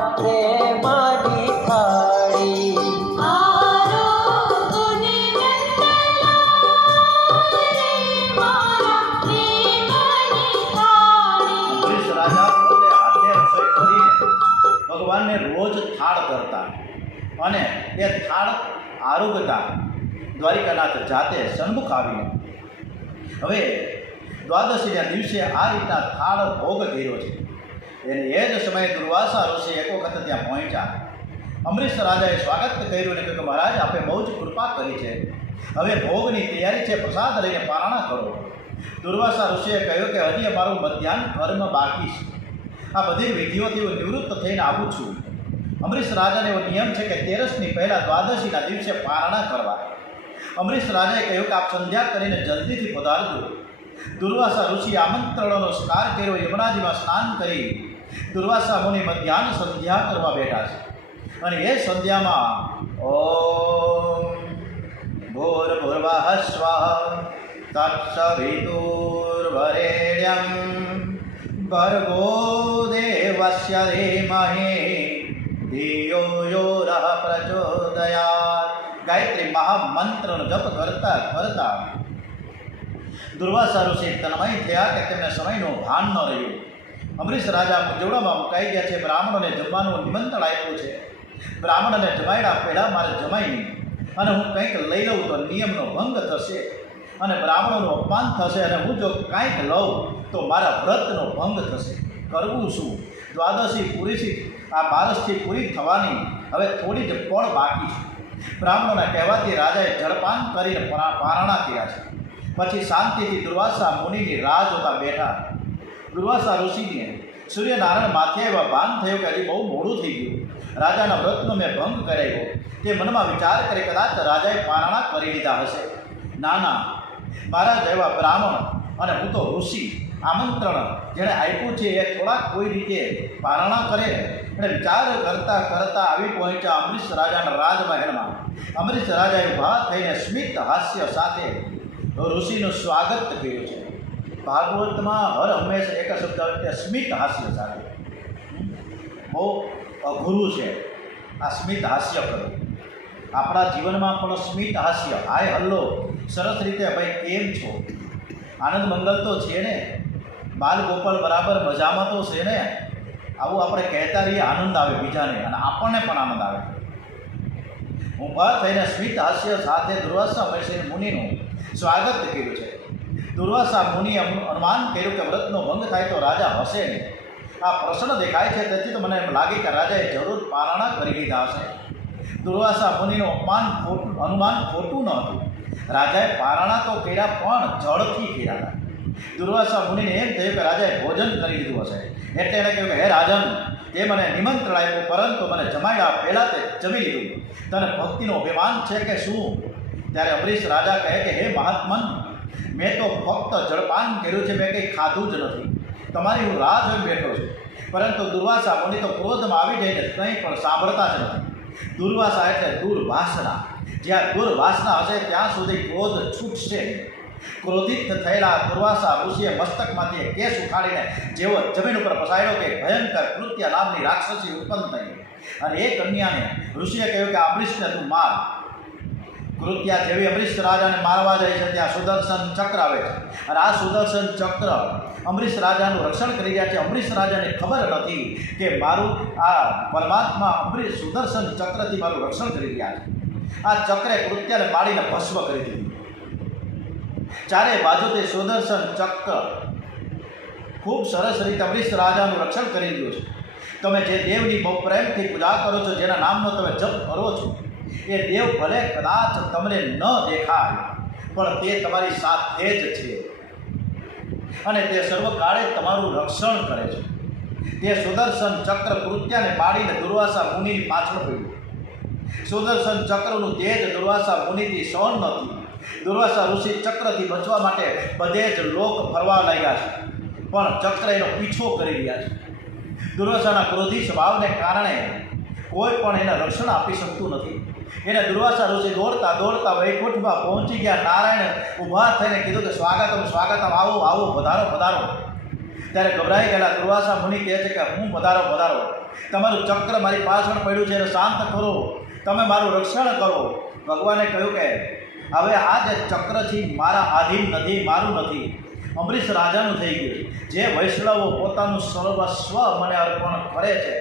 પ્રેમની થાળી. અમરીશ રાજા પોતે હાથે રસોઈ કરીને ભગવાનને રોજ થાળ ધરતા, અને એ થાળ આરોગતા દ્વારિકાનાથ જાતે સન્મુખ આવીને. હવે દ્વાદશીના દિવસે આ રીતના થાળ ભોગ કર્યો છે. એને એ જ સમયે દુર્વાસા ઋષિ એક વખત ત્યાં પહોંચ્યા. અમરીશ રાજાએ સ્વાગત કર્યું અને કહ્યું કે મહારાજ, આપે બહુ જ કૃપા કરી છે, હવે ભોગની તૈયારી છે, પ્રસાદ લઈને પારણા કરો. દુર્વાસા ઋષિએ કહ્યું કે હજી અમારું મધ્યાહન કર્મ બાકી છે, આ બધી વિધિઓથી હું નિવૃત્ત થઈને આવું છું. અમરીશ રાજાને એવો નિયમ છે કે 13ની પહેલાં દ્વાદશીના દિવસે પારણા કરવા. અમરીશ રાજાએ કહ્યું કે આપ સંધ્યા કરીને જલ્દીથી પધારજો. દુર્વાસા ઋષિએ આમંત્રણનો સ્વીકાર કર્યો. યમુનાજીમાં સ્નાન કરી દુર્વાસા મુનિ મધ્યાહન સંધ્યા કરવા બેઠા છે, અને એ સંધ્યામાં ઓમ ભૂર્ભુવઃ સ્વઃ તત્સવિતુર્વરેણ્યં ભર્ગો દેવસ્ય ધીમહિ ધિયો યો નઃ પ્રચોદયાત. ગાયત્રી મહામંત્રનો જપ કરતા કરતા દુર્વાસા ઋષિ તન્મય થયા કે તેમને સમયનું ભાન ન રહ્યું. અમરીશ રાજા જોડામાં મુકાઈ ગયા છે. બ્રાહ્મણોને જમવાનું નિમંત્રણ આપ્યું છે. બ્રાહ્મણને જમાડ્યા પહેલાં મારે જમાઈ નહીં, અને હું કંઈક લઈ લઉં તો નિયમનો ભંગ થશે અને બ્રાહ્મણોનું અપમાન થશે, અને હું જો કાંઈક લઉં તો મારા વ્રતનો ભંગ થશે. કરવું શું? દ્વાદશી પૂરી, આ 12થી પૂરી થવાની હવે થોડી જ પળ બાકી છે. બ્રાહ્મણોના કહેવાથી રાજાએ જળપાન કરીને પારણા કર્યા છે. પછી શાંતિથી દુર્વાસા મુનિની રાહ જોતા બેઠા. દુર્વાસા ઋષિને સૂર્યનારાયણ માથે એવા ભાન થયું કે હજી બહુ મોડું થઈ ગયું, રાજાના વ્રતનો મેં ભંગ કરાવ્યો. તે મનમાં વિચાર કરે કદાચ રાજાએ પારણા કરી લીધા હશે. ના ના, મારા જેવા બ્રાહ્મણ અને હું તો ઋષિ, આમંત્રણ જેણે આપ્યું છે એ થોડાક કોઈ રીતે પારણા કરે. અને વિચાર કરતાં કરતાં આવી પહોંચ્યા અમરીશ રાજાના રાજમહેલમાં. અમરીશ રાજાએ ઊભા થઈને સ્મિત હાસ્ય સાથે ઋષિનું સ્વાગત કર્યું છે. ભાગવતમાં હર હંમેશા એક શબ્દ આવે કે સ્મિત હાસ્ય સાથે. બહુ અઘરું છે. આ સ્મિત હાસ્ય કરો. આપણા જીવનમાં પણ સ્મિત હાસ્ય, હાય હલ્લો, સરસ રીતે ભાઈ કેમ છો, આનંદ મંગલ તો છે ને, બાલ ગોપાલ બરાબર મજામાં તો છે ને, આવું આપણે કહેતા રહીએ, આનંદ આવે બીજાને અને આપણને પણ આનંદ આવે. ઊભા થઈને સ્મિત હાસ્ય સાથે દુર્વાસા મહર્ષિ મુનિનું સ્વાગત કર્યું છે. દુર્વાસા મુનિએ અનુમાન કર્યું કે વ્રતનો ભંગ થાય તો રાજા હશે નહીં. આ પ્રશ્ન દેખાય છે, તેથી તો મને એમ લાગે કે રાજાએ જરૂર પારણા કરી લીધા હશે. દુર્વાસા મુનિનું અનુમાન ખોટું ન હતું. રાજાએ પારણા તો કર્યા પણ જળથી કર્યા હતા. દુર્વાસા મુનિને એમ થયું કે રાજાએ ભોજન કરી લીધું હશે, એટલે એણે કહ્યું કે હે રાજન, તે મને નિમંત્રણ આપ્યું પરંતુ મને જમાડ્યા પહેલાં તે જમી લીધું. તને ભક્તિનો અભિમાન છે કે શું? ત્યારે અમરીશ રાજા કહે કે હે મહાત્મન, મેં તો ફક્ત જળપાન કર્યું છે, મેં કંઈ ખાધું જ નથી. તમારી હું રાહ જોઈ બેઠો છું. પરંતુ દુર્વાસા મુનિ તો ક્રોધમાં આવી જઈને કંઈ પણ સાંભળતા જ નથી. દુર્વાસા એટલે દુર્વાસના. જ્યાં દુર્વાસના હશે ત્યાં સુધી ક્રોધ છૂટશે. ક્રોધિત થયેલા દુર્વાસા ઋષિએ મસ્તકમાંથી એક કેસ ઉખાડીને જેવો જમીન ઉપર પસાડ્યો કે ભયંકર કૃત્ય નામની રાક્ષસી ઉત્પન્ન થઈ. અને એ કન્યાને ઋષિએ કહ્યું કે અમરીશને તું માર. કૃત્યા જેવી અમરીશ રાજાને મારવા જાય છે ત્યાં સુદર્શન ચક્ર આવે છે, અને આ સુદર્શન ચક્ર અમરીશ રાજાનું રક્ષણ કરી રહ્યા છે. અમરીશ રાજાને ખબર નથી કે મારું આ પરમાત્મા અમરીશ સુદર્શન ચક્રથી મારું રક્ષણ કરી રહ્યા છે. આ ચક્રે કૃત્યાને મારીને ભસ્મ કરી દીધું. ચારે બાજુથી સુદર્શન ચક્ર ખૂબ સરસ રીતે અમરીશ રાજાનું રક્ષણ કરી દીધું છે. તમે જે દેવની બહુ પ્રેમથી પૂજા કરો છો, જેના નામનો તમે જપ કરો છો, એ દેવ ભલે કદાચ તમને ન દેખાય પણ તે તમારી સાથે જ છે અને તે સર્વકાળે તમારું રક્ષણ કરે છે. તે સુદર્શન ચક્ર કૃત્યાને બાળીને દુર્વાસા મુનિની પાછળ પડ્યું. સુદર્શન ચક્રનું તેજ દુર્વાસા મુનિથી સહન નહોતું. દુર્વાસા ઋષિ ચક્રથી બચવા માટે બધે જ લોક ફરવા લાગ્યા છે, પણ ચક્ર એનો પીછો કરી રહ્યા છે. દુર્વાસાના ક્રોધી સ્વભાવને કારણે કોઈ પણ એને રક્ષણ આપી શકતું નથી. એને દુર્વાસા ઋષિ દોડતા દોડતા વૈકુંઠમાં પહોંચી ગયા. નારાયણ ઊભા થઈને કીધું કે સ્વાગતમ સ્વાગતમ, આવો આવો, પધારો પધારો. ત્યારે ગભરાઈ ગયેલા દુર્વાસા મુનિ કહે છે કે હું પધારો પધારો, તમારું ચક્ર મારી પાછળ પડ્યું છે, એને શાંત કરો, તમે મારું રક્ષણ કરો. ભગવાને કહ્યું કે હવે આ જે ચક્ર છે મારા આધીન નથી, મારું નથી, અમરીશ રાજાનું થઈ ગયું. જે વૈષ્ણવો પોતાનું સર્વસ્વ મને અર્પણ કરે છે,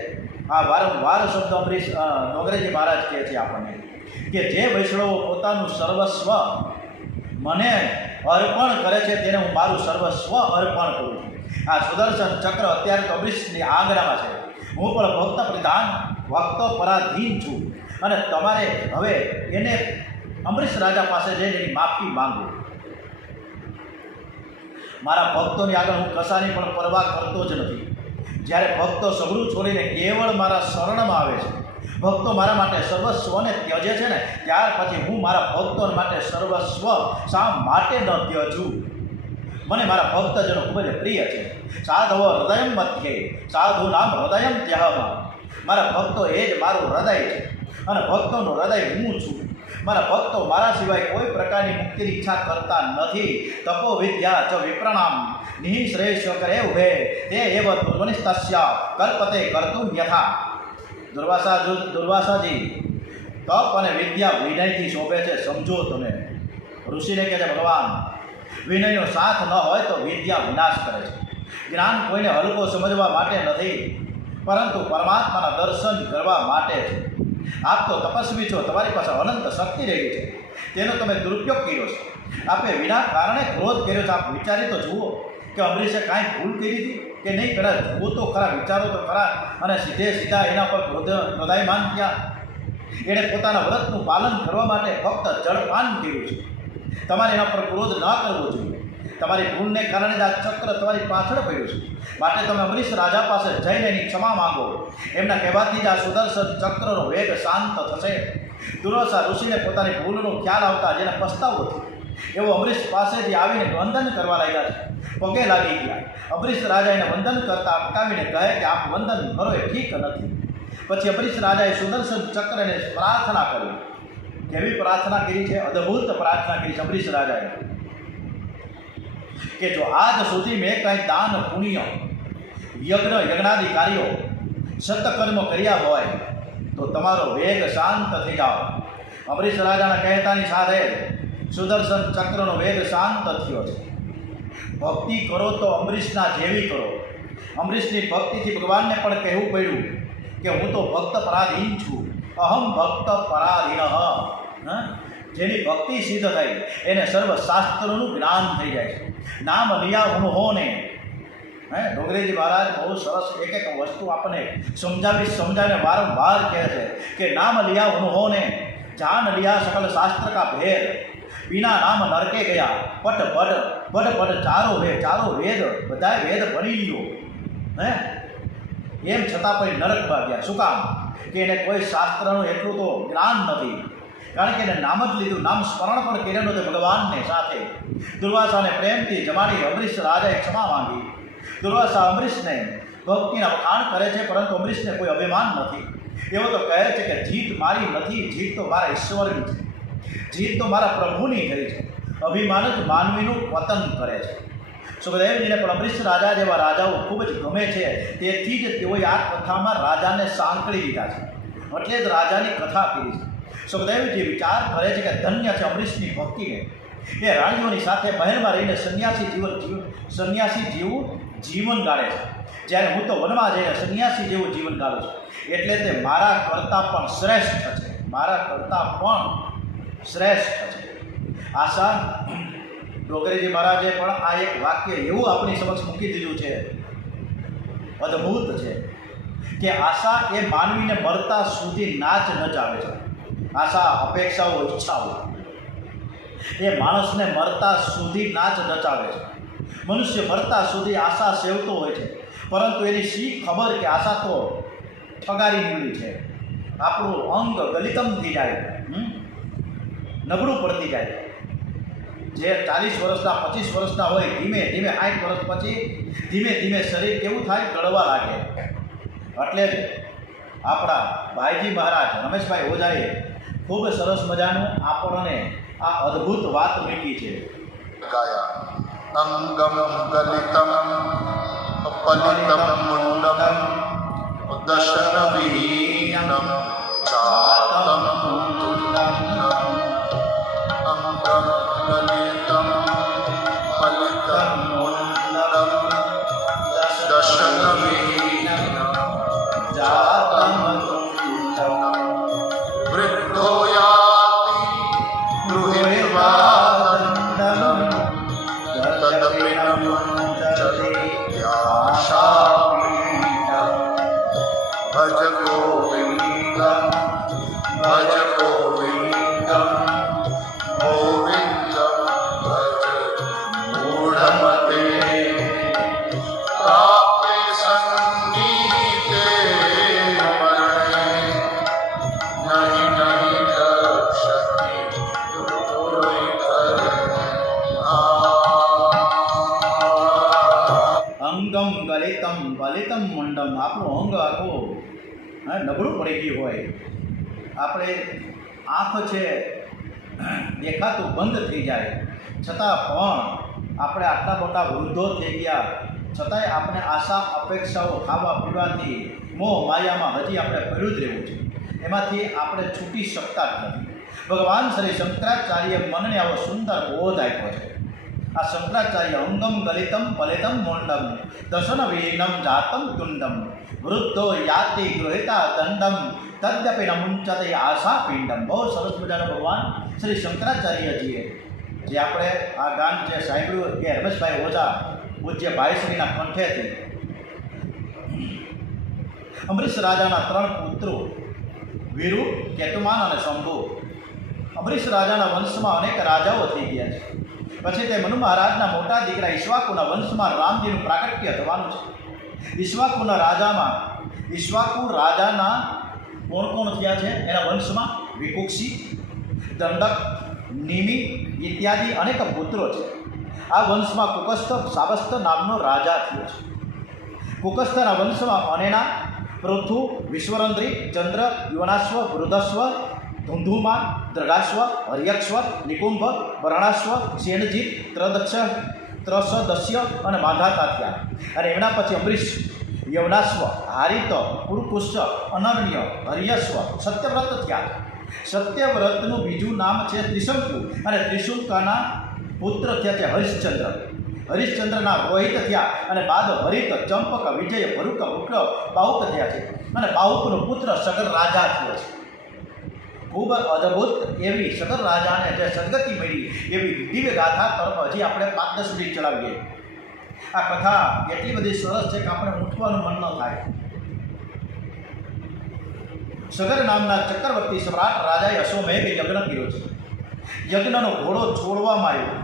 આ વારંવાર શબ્દ અમરીશ નોગરેજી મહારાજ કહે છે આપણને કે જે વૈષ્ણવો પોતાનું સર્વસ્વ મને અર્પણ કરે છે તેને હું મારું સર્વસ્વ અર્પણ કરું છું. આ સુદર્શન ચક્ર અત્યારે તો અમરીશની આંગણામાં છે. હું પણ ભક્ત પ્રધાન, ભક્ત પરાધીન છું અને તમારે હવે એને અમરીશ રાજા પાસે જઈને એની માફી માંગુ. મારા ભક્તોની આગળ હું કશાની પણ પરવા કરતો જ નથી. જ્યારે ભક્તો સગળું છોડીને કેવળ મારા શરણમાં આવે છે, ભક્તો મારા માટે સર્વસ્વને ત્યજે છે ને, ત્યાર પછી હું મારા ભક્તો માટે સર્વસ્વ શા માટે ન ત્યજું? મને મારા ભક્તજનો ખૂબ જ પ્રિય છે. સાધવ હૃદય મધ્યે સાધુ નામ હૃદય ત્યહમાં. મારા ભક્તો એ જ મારું હૃદય છે અને ભક્તોનું હૃદય હું છું. મારા ભક્તો મારા સિવાય કોઈ પ્રકારની મુક્તિની ઈચ્છા કરતા નથી. તપો વિદ્યા ચ વિપ્રણામ નિઃશ્રેષ્ઠ કરે ઉભે તે એવ ધ્વનિસ્તસ્ય કલ્પતે કર્તુમ યથા. દુર્વાસાજી, તપ અને વિદ્યા વિનયથી શોભે છે, સમજો તમે. ઋષિને કહે છે ભગવાન, વિનયનો સાથ ન હોય તો વિદ્યા વિનાશ કરે છે. જ્ઞાન કોઈને હલકો સમજવા માટે નથી, પરંતુ પરમાત્માના દર્શન કરવા માટે છે. આપ તો તપસ્વી છો, તમારી પાસે અનંત શક્તિ રહી છે, તેનો તમે દુરુપયોગ કર્યો છે. આપે વિના કારણે ક્રોધ કર્યો છે. આપ વિચારી તો જુઓ કે અમરીશે કાંઈ ભૂલ કરી હતી કે નહીં. પહેલાં જુઓ તો ખરા, વિચારો તો ખરા, અને સીધા એના પર ક્રોધાયમાન થયા. એણે પોતાના વ્રતનું પાલન કરવા માટે ફક્ત જળપાન કર્યું છે. તમારે એના પર ક્રોધ ન કરવો જોઈએ. તમારી ભૂલને કારણે જ આ ચક્ર તમારી પાછળ પડ્યું છે. માટે તમે અમરીશ રાજા પાસે જઈને એની ક્ષમા માંગો. એમના કહેવાથી જ આ સુદર્શન ચક્રનો વેગ શાંત થશે. દુર્વાસા ઋષિને પોતાની ભૂલનો ખ્યાલ આવતા જેને પસ્તાવો થયો, એવો અમરીશ પાસેથી આવીને વંદન કરવા લાગ્યા છે. પગે લાગી ગયા. અમરીશ રાજા એને વંદન કરતા અટકાવીને કહે કે આપ વંદન કરો એ ઠીક નથી. પછી અમરીશ રાજાએ સુદર્શન ચક્રને પ્રાર્થના કરી. કેવી પ્રાર્થના કરી છે? અદ્ભુત પ્રાર્થના કરી છે અમરીશ રાજાએ કે જો આજ સુધી મેં કાંઈ દાન પુણ્ય યજ્ઞાદિ કાર્યો સત્કર્મ કર્યા હોય તો તો તમારો વેગ શાંત થઈ જાઓ. અમરીશ રાજાના કહેતાની સાથે સુદર્શન ચક્રનો વેગ શાંત થયો છે. ભક્તિ કરો તો અમરીશના જેવી કરો. અમરીશની ભક્તિથી ભગવાનને પણ કહેવું પડ્યું કે હું તો ભક્ત પરાધીન છું. અહમ ભક્ત પરાધીન. જેની ભક્તિ સિદ્ધ થઈ એને સર્વ શાસ્ત્રોનું જ્ઞાન થઈ જાય છે. નામ લિયા ઉન્હોને. ડોંગરેજી મહારાજ બહુ સરસ એક એક વસ્તુ આપણને સમજાવીને વારંવાર કહે છે કે નામ લિયા ઉન્હોને જાન લિયા સકલ શાસ્ત્ર કા ભેદ. बिना नाम नरके गया पट पट पट पट चारो वेद बधाय वेद भणी लियो. એમ છતાં પણ નરકમાં ગયા. શું કામ? કે એને કોઈ શાસ્ત્રનું એટલું તો જ્ઞાન નથી. કારણ કે એને નામ જ લીધું, નામ સ્મરણ પણ કર્યું નહોતું ભગવાનને સાથે. દુર્વાસાને પ્રેમથી જમાડી અમરીશ રાજાએ ક્ષમા માંગી. દુર્વાસા અમરીશને ભક્તિના વખાણ કરે છે, પરંતુ અમરીશને કોઈ અભિમાન નથી. એવો તો કહે છે કે જીત મારી નથી, જીત તો મારા ઈશ્વરની છે, જીત તો મારા પ્રભુની થઈ છે. અભિમાન જ માનવીનું પતન કરે છે. સુખદેવજીને પણ અમરીશ રાજા જેવા રાજાઓ ખૂબ જ ગમે છે. તેથી જ તેઓએ આ કથામાં રાજાને સાંકળી દીધા છે, એટલે જ રાજાની કથા કરી છે. સુખદેવજી વિચાર કરે છે કે ધન્ય છે અમરીશની ભક્તિને. એ રાણીઓની સાથે મહેલમાં રહીને સંન્યાસી જેવું જીવન ગાળે છે, જ્યારે હું તો વનમાં જઈને સંન્યાસી જેવું જીવન ગાળું છું. એટલે તે મારા કરતાં પણ શ્રેષ્ઠ છે, મારા કરતાં પણ શ્રેષ્ઠ છે. આશા ડોંગરેજી મહારાજે પણ આ એક વાક્ય એવું આપણી સમક્ષ મૂકી દીધું છે, અદ્ભુત છે, કે આશા એ માનવીને મરતા સુધી નાચ નચાવે છે. આશા, અપેક્ષાઓ, ઈચ્છાઓ એ માણસને મરતા સુધી નાચ નચાવે છે. મનુષ્ય મરતા સુધી આશા સેવતો હોય છે, પરંતુ એની શી ખબર કે આશા તો ઠગારી નીકળી છે. આપણું અંગ ગલિતમ થઈ જાય, નબળું પડતી જાય. જે 40 વર્ષના 25 વર્ષના હોય, ધીમે ધીમે 60 વર્ષ પછી ધીમે ધીમે શરીર કેવું થાય, ગળવા લાગે. એટલે જ આપણા ભાઈજી મહારાજ રમેશભાઈ ઓઝાએ ખૂબ સરસ મજાનું આપણને આ અદ્ભુત વાત મૂકી છે. ગાયા અંગમ ગલિતમ પલિતમ મુંડમ દશન વિહીનમ ચાતમ તુલ્લમ અંગમ ગલિતમ પલિતમ મુંડમ દશન વિહીનમ ચાતમ તુલ્લમ વૃદ્ધો યાતિ ગૃહિર્વાદંડમ તદપિનમ યાશાપીડમ ભજ ગોવિંદમ ભજ ગોવિંદમ ગોવિંદમ ભજ મૂઢમતે પ્રાપ્તે સન્નિહિતે મરણે નહીં નહીં દર્શતિ કોઈ કરણે અંગમ ગલિતમ બલિતમ મુંડમ. આપણું અંગ આખું નબળું પડી ગયું હોય, આપણે આંખ છે દેખાતું બંધ થઈ જાય, છતાં પણ આપણે આટલા મોટા વૃદ્ધો થઈ ગયા છતાંય આપણે આશા અપેક્ષાઓ ખાવા પીવાથી મોહ માયામાં હજી આપણે પડ્યું જ રહેવું છે. એમાંથી આપણે છૂટી શકતા જ નથી. ભગવાન શ્રી શંકરાચાર્ય મનને આવો સુંદર બોધ આપ્યો છે. આ શંકરાચાર્ય અંગમ ગલિતમ પલિતમ મુંડમ દશન વિહીનમ જાતમ તુંડમ વૃદ્ધો યાતિ ગૃહિતા દંડમ તદ્યપી ન મુંચતે આશા પિંડમ. બહુ સરસ મજાનો ભગવાન શ્રી શંકરાચાર્યજીએ જે આપણે આ ગાન જે સાંભળ્યું એ રમેશભાઈ ઓઝા પૂજ્ય ભાઈશ્રીના કંઠેથી. અમરીશ રાજાના 3 પુત્રો વીરુ, કેતુમાન અને શંભુ. અમરીશ રાજાના વંશમાં અનેક રાજાઓ થઈ ગયા છે. પછી તે મનુ મહારાજના મોટા દીકરા ઈશ્વાકુના વંશમાં રામજીનું પ્રાગટ્ય થવાનું છે. ઈશ્વાકુ રાજાના કોણ કોણ થયા છે એના વંશમાં? વિકુક્ષી, દંડક, નિમિ ઇત્યાદિ અનેક પુત્રો છે. આ વંશમાં કુકસ્થ સાવસ્થ નામનો રાજા થયો છે. કુકસ્થના વંશમાં અનેના, પૃથુ, વિશ્વરંદ્રી, ચંદ્ર, યુવનાશ્વ, વૃદ્ધસ્વ, ધુંધુમાન, દ્રગાશ્વ, હર્યક્ષવ, નિકુંભ, વરણાશ્વ, સેનજીત, ત્રસદસ્ય અને માંધાતા થયા. અને એમના પછી અમરીશ યવનાશ્વ, હારિત, પુરુકુશ્ચ, અનર્ય, હર્યસ્વ, સત્યવ્રત થયા. સત્યવ્રતનું બીજું નામ છે ત્રિશંકુ અને ત્રિશુંકાના પુત્ર થયા છે હરિશ્ચંદ્ર. હરિશ્ચંદ્રના રોહિત થયા અને બાદ હરિત, ચંપક, વિજય, ભરૂક, ઉગ્ર, બાહુક થયા છે અને બાહુકનો પુત્ર સગર રાજા થયો છે. ખૂબ અદ્ભુત એવી સગર રાજાને જે સદગતિ મળી એવી દિવ્ય ગાથા તરફ હજી આપણે 5-10 મિનિટ ચલાવીએ. આ કથા એટલી બધી સરસ છે કે આપણે ઉઠવાનું મન ન થાય. સગર નામના ચક્રવર્તી સમ્રાટ રાજાએ અશ્વમેઘ યજ્ઞ કર્યો છે. યજ્ઞનો ઘોડો છોડવામાં આવ્યો.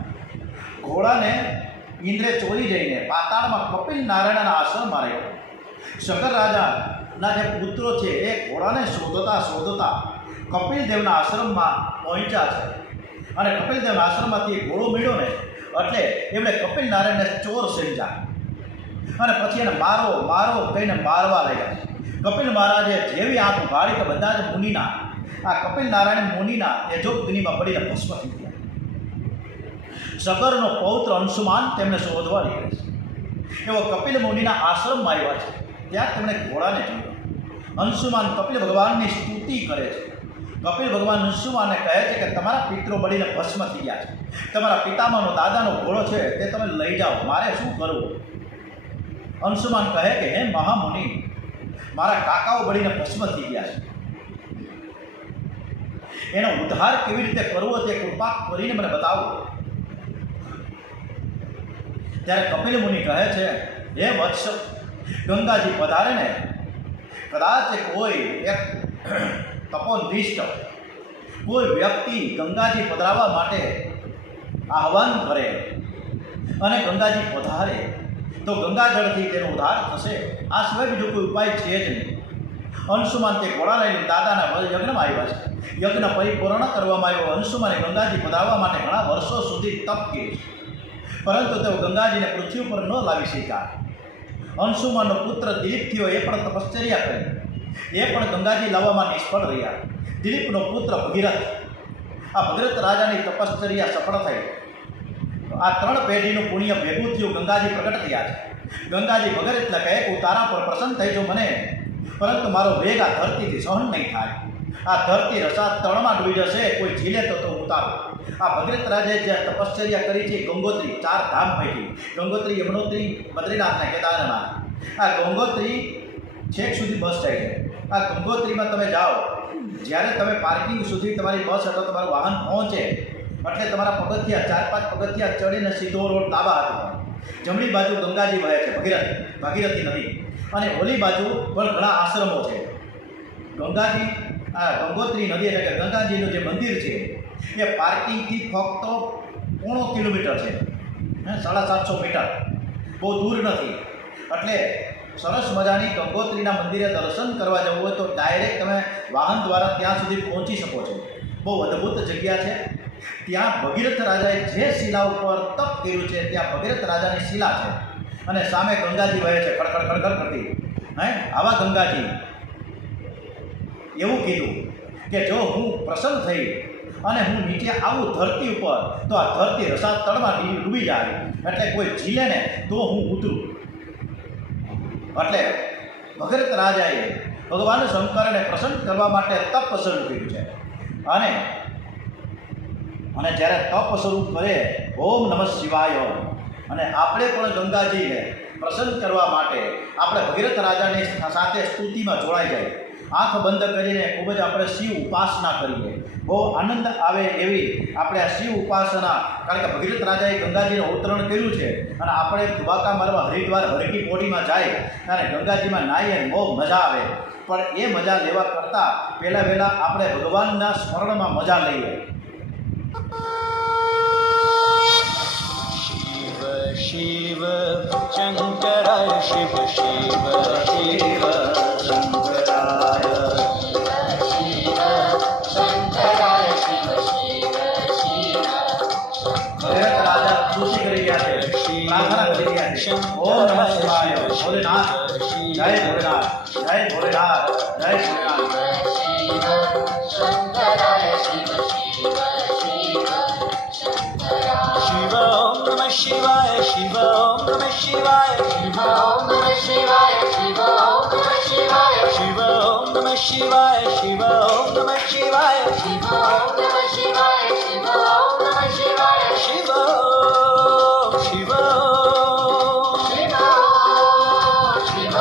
ઘોડાને ઇન્દ્રે ચોરી જઈને પાતાળમાં કપિલ નારાયણના આશ્રમમાં રહ્યો. સગર રાજાના જે પુત્રો છે એ ઘોડાને શોધતા કપિલદેવના આશ્રમમાં પહોંચ્યા છે અને કપિલદેવના આશ્રમમાંથી ઘોડો મળ્યો ને એટલે એમણે કપિલ નારાયણને ચોર સમજ્યા અને પછી એને મારો કહીને મારવા લાગ્યા. કપિલ મહારાજે જેવી આંખ ઉઘાડી કે બધા જ મુનિના આ કપિલ નારાયણ મુનિના તેજોગ્નિમાં પડીને ભસ્મ થઈ ગયા. સગરનો પૌત્ર અંશુમાન તેમને શોધવા નીકળે છે. એવો કપિલ મુનિના આશ્રમમાં આવ્યા છે. ત્યાં તેમણે ઘોડાને જોયો. અંશુમાન કપિલ ભગવાનની સ્તુતિ કરે છે. કપિલ ભગવાન અંશુમાનને કહે છે કે તમારા પિતરો બળીને ભસ્મ થઈ ગયા છે. તમારા પિતામાનો દાદાનો ઘોડો છે તે તમે લઈ જાઓ, મારે શું કરવું? અંશુમાન કહે કે હે મહામુનિ, મારા કાકાઓ બળીને ભસ્મ થઈ ગયા છે. એનો ઉદ્ધાર કેવી રીતે કરવો તે કૃપા કરીને મને બતાવો. ત્યારે કપિલ મુનિ કહે છે હે વત્સ, ગંગાજી પધારે ને કદાચ કોઈ એક તપોનિષ્ઠ કોઈ વ્યક્તિ ગંગાજી પધરાવવા માટે આહવાન કરે અને ગંગાજી પધારે તો ગંગાજળથી તેનો ઉદ્ધાર થશે. આ સિવાય બીજો કોઈ ઉપાય છે જ નહીં. અંશુમાન તે ઘોડા લઈને દાદાના યજ્ઞમાં આવ્યા છે. યજ્ઞ પરિપૂર્ણ કરવામાં આવ્યો. અંશુમાને ગંગાજી પધારવા માટે ઘણા વર્ષો સુધી તપ કર્યું, પરંતુ તેઓ ગંગાજીને પૃથ્વી ઉપર ન લાવી શક્યા. અંશુમાનનો પુત્ર દિલીપ થયો, એ પણ તપશ્ચર્યા કરી, એ પણ ગંગાજી લાવવામાં નિષ્ફળ રહ્યા. દિલીપનો પુત્ર ભગીરથ, આ ભગીરથ રાજાની તપશ્ચર્યા સફળ થઈ. આ 3 પેઢીનું પુણ્ય ભેગું થયું, ગંગાજી પ્રગટ થયા છે. ગંગાજી ભગીરથને કહે કે હું તારા પર પ્રસન્ન થઈ જો મને, પરંતુ મારો વેગ આ ધરતીથી સહન નહીં થાય. આ ધરતી રસાત તળમાં ડૂબી જશે, કોઈ ઝીલે તો ઉતારો. આ ભગીરથ રાજાએ જે તપશ્ચર્યા કરી છે ગંગોત્રી 4 ધામ પૈકી ગંગોત્રી, યમનોત્રી, બદ્રીનાથ અને કેદારનાથ. આ ગંગોત્રી છેક સુધી બસ જાય છે. આ ગંગોત્રીમાં તમે જાઓ, જ્યારે તમે પાર્કિંગ સુધી તમારી બસ અથવા તમારું વાહન પહોંચે એટલે તમારા પગથિયા 4-5 પગથિયા ચડીને સીધો રોડ ડાબા હાથમાં. જમણી બાજુ ગંગાજી વહે છે, ભાગીરથી નદી, અને ઓલી બાજુ પણ ઘણા આશ્રમો છે. ગંગાજી આ ગંગોત્રી નદી એટલે કે ગંગાજીનું જે મંદિર છે એ પાર્કિંગથી ફક્ત 0.5 કિલોમીટર છે, 750 મીટર, બહુ દૂર નથી. એટલે સરસ મજાની ગંગોત્રીના મંદિરે દર્શન કરવા જવું હોય તો ડાયરેક્ટ તમે વાહન દ્વારા ત્યાં સુધી પહોંચી શકો છો. બહુ અદ્ભુત જગ્યા છે. ત્યાં ભગીરથ રાજાએ જે શિલા ઉપર તપ કર્યું છે ત્યાં ભગીરથ રાજાની શિલા છે અને સામે ગંગાજી વહે છે ખડખડ ખડખડ કરતી. આવા ગંગાજી એવું કીધું કે જો હું પ્રસન્ન થઈ અને હું નીચે આવું ધરતી ઉપર તો આ ધરતી રસાત તળમાં ડૂબી જાય, એટલે કોઈ ઝીલે ને તો હું ઉતરું. એટલે ભગીરથ રાજાએ ભગવાન શંકરને પ્રસન્ન કરવા માટે તપ શરૂ કર્યું છે. અને જ્યારે તપ શરૂ કરે ઓમ નમઃ શિવાય, અને આપણે પણ ગંગાજીને પ્રસન્ન કરવા માટે આપણે ભગીરથ રાજાની સાથે સ્તુતિમાં જોડાઈ જાય. આંખ બંધ કરીને ખૂબ જ આપણે શિવ ઉપાસના કરીએ. બહુ આનંદ આવે એવી આપણે આ શિવ ઉપાસના, કારણ કે ભગીરથ રાજાએ ગંગાજીનું અવતરણ કર્યું છે અને આપણે દ્વારકા મારવા હરિદ્વાર હરકી પોડીમાં જાય અને ગંગાજીમાં નાહીએ બહુ મજા આવે. પણ એ મજા લેવા કરતાં પહેલાં આપણે ભગવાનના સ્મરણમાં મજા લઈએ. શિવ શંકરાય, શિવ શિવ શિવ શંકરાય, શંકરાય શિવ શિવ શિવ. ભગીરથ રાજા સ્તુતિ કરી રહ્યા છે, પ્રાર્થના કરી રહ્યા છે. ઓમ નમઃ શિવાય, ભોલેનાથ, જય ભોલેનાથ, જય ભોલેનાથ, જય ભોલેનાથ. શંકરાય શિવ શિવ શિવ શિવ ઓમ નમઃ શિવાય, શિવ ઓમ નમઃ શિવાય, શિવ ઓમ નમઃ શિવાય, શિવ શિવાય શિવ ઓમ નમઃ શિવાય શિવ ઓમ નમઃ શિવાય શિવ ઓમ નમઃ શિવાય શિવ ઓમ શિવ ઓમ શિવ શિવ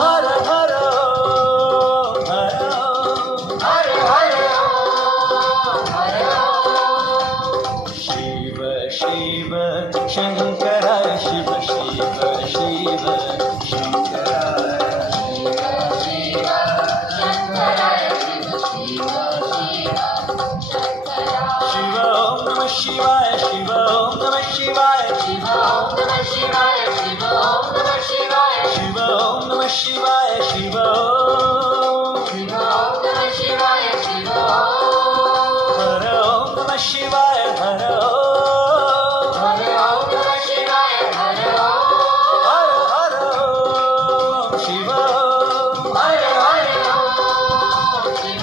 હર હર ઓમ હર ઓમ હર હર હર શિવ શિવ શંકરાય શિવ શિવ શિવ શંકરાય શંકરાય શિવ શિવ શિવ શંકરાય શિવ ઓમ નમઃ શિવાય શિવ ઓમ નમઃ શિવાય શિવ ઓમ નમઃ શિવાય શિવ ઓમ નમઃ શિવાય શિવ ઓમ નમઃ શિવાય શિવ ઓમ શિવ ઓમ નમઃ શિવાય શિવ હર ઓમ નમઃ શિવાય હર ઓમ હર ઓમ નમઃ શિવાય હર હર હર ઓમ શિવ ઓમ હર હર શિવ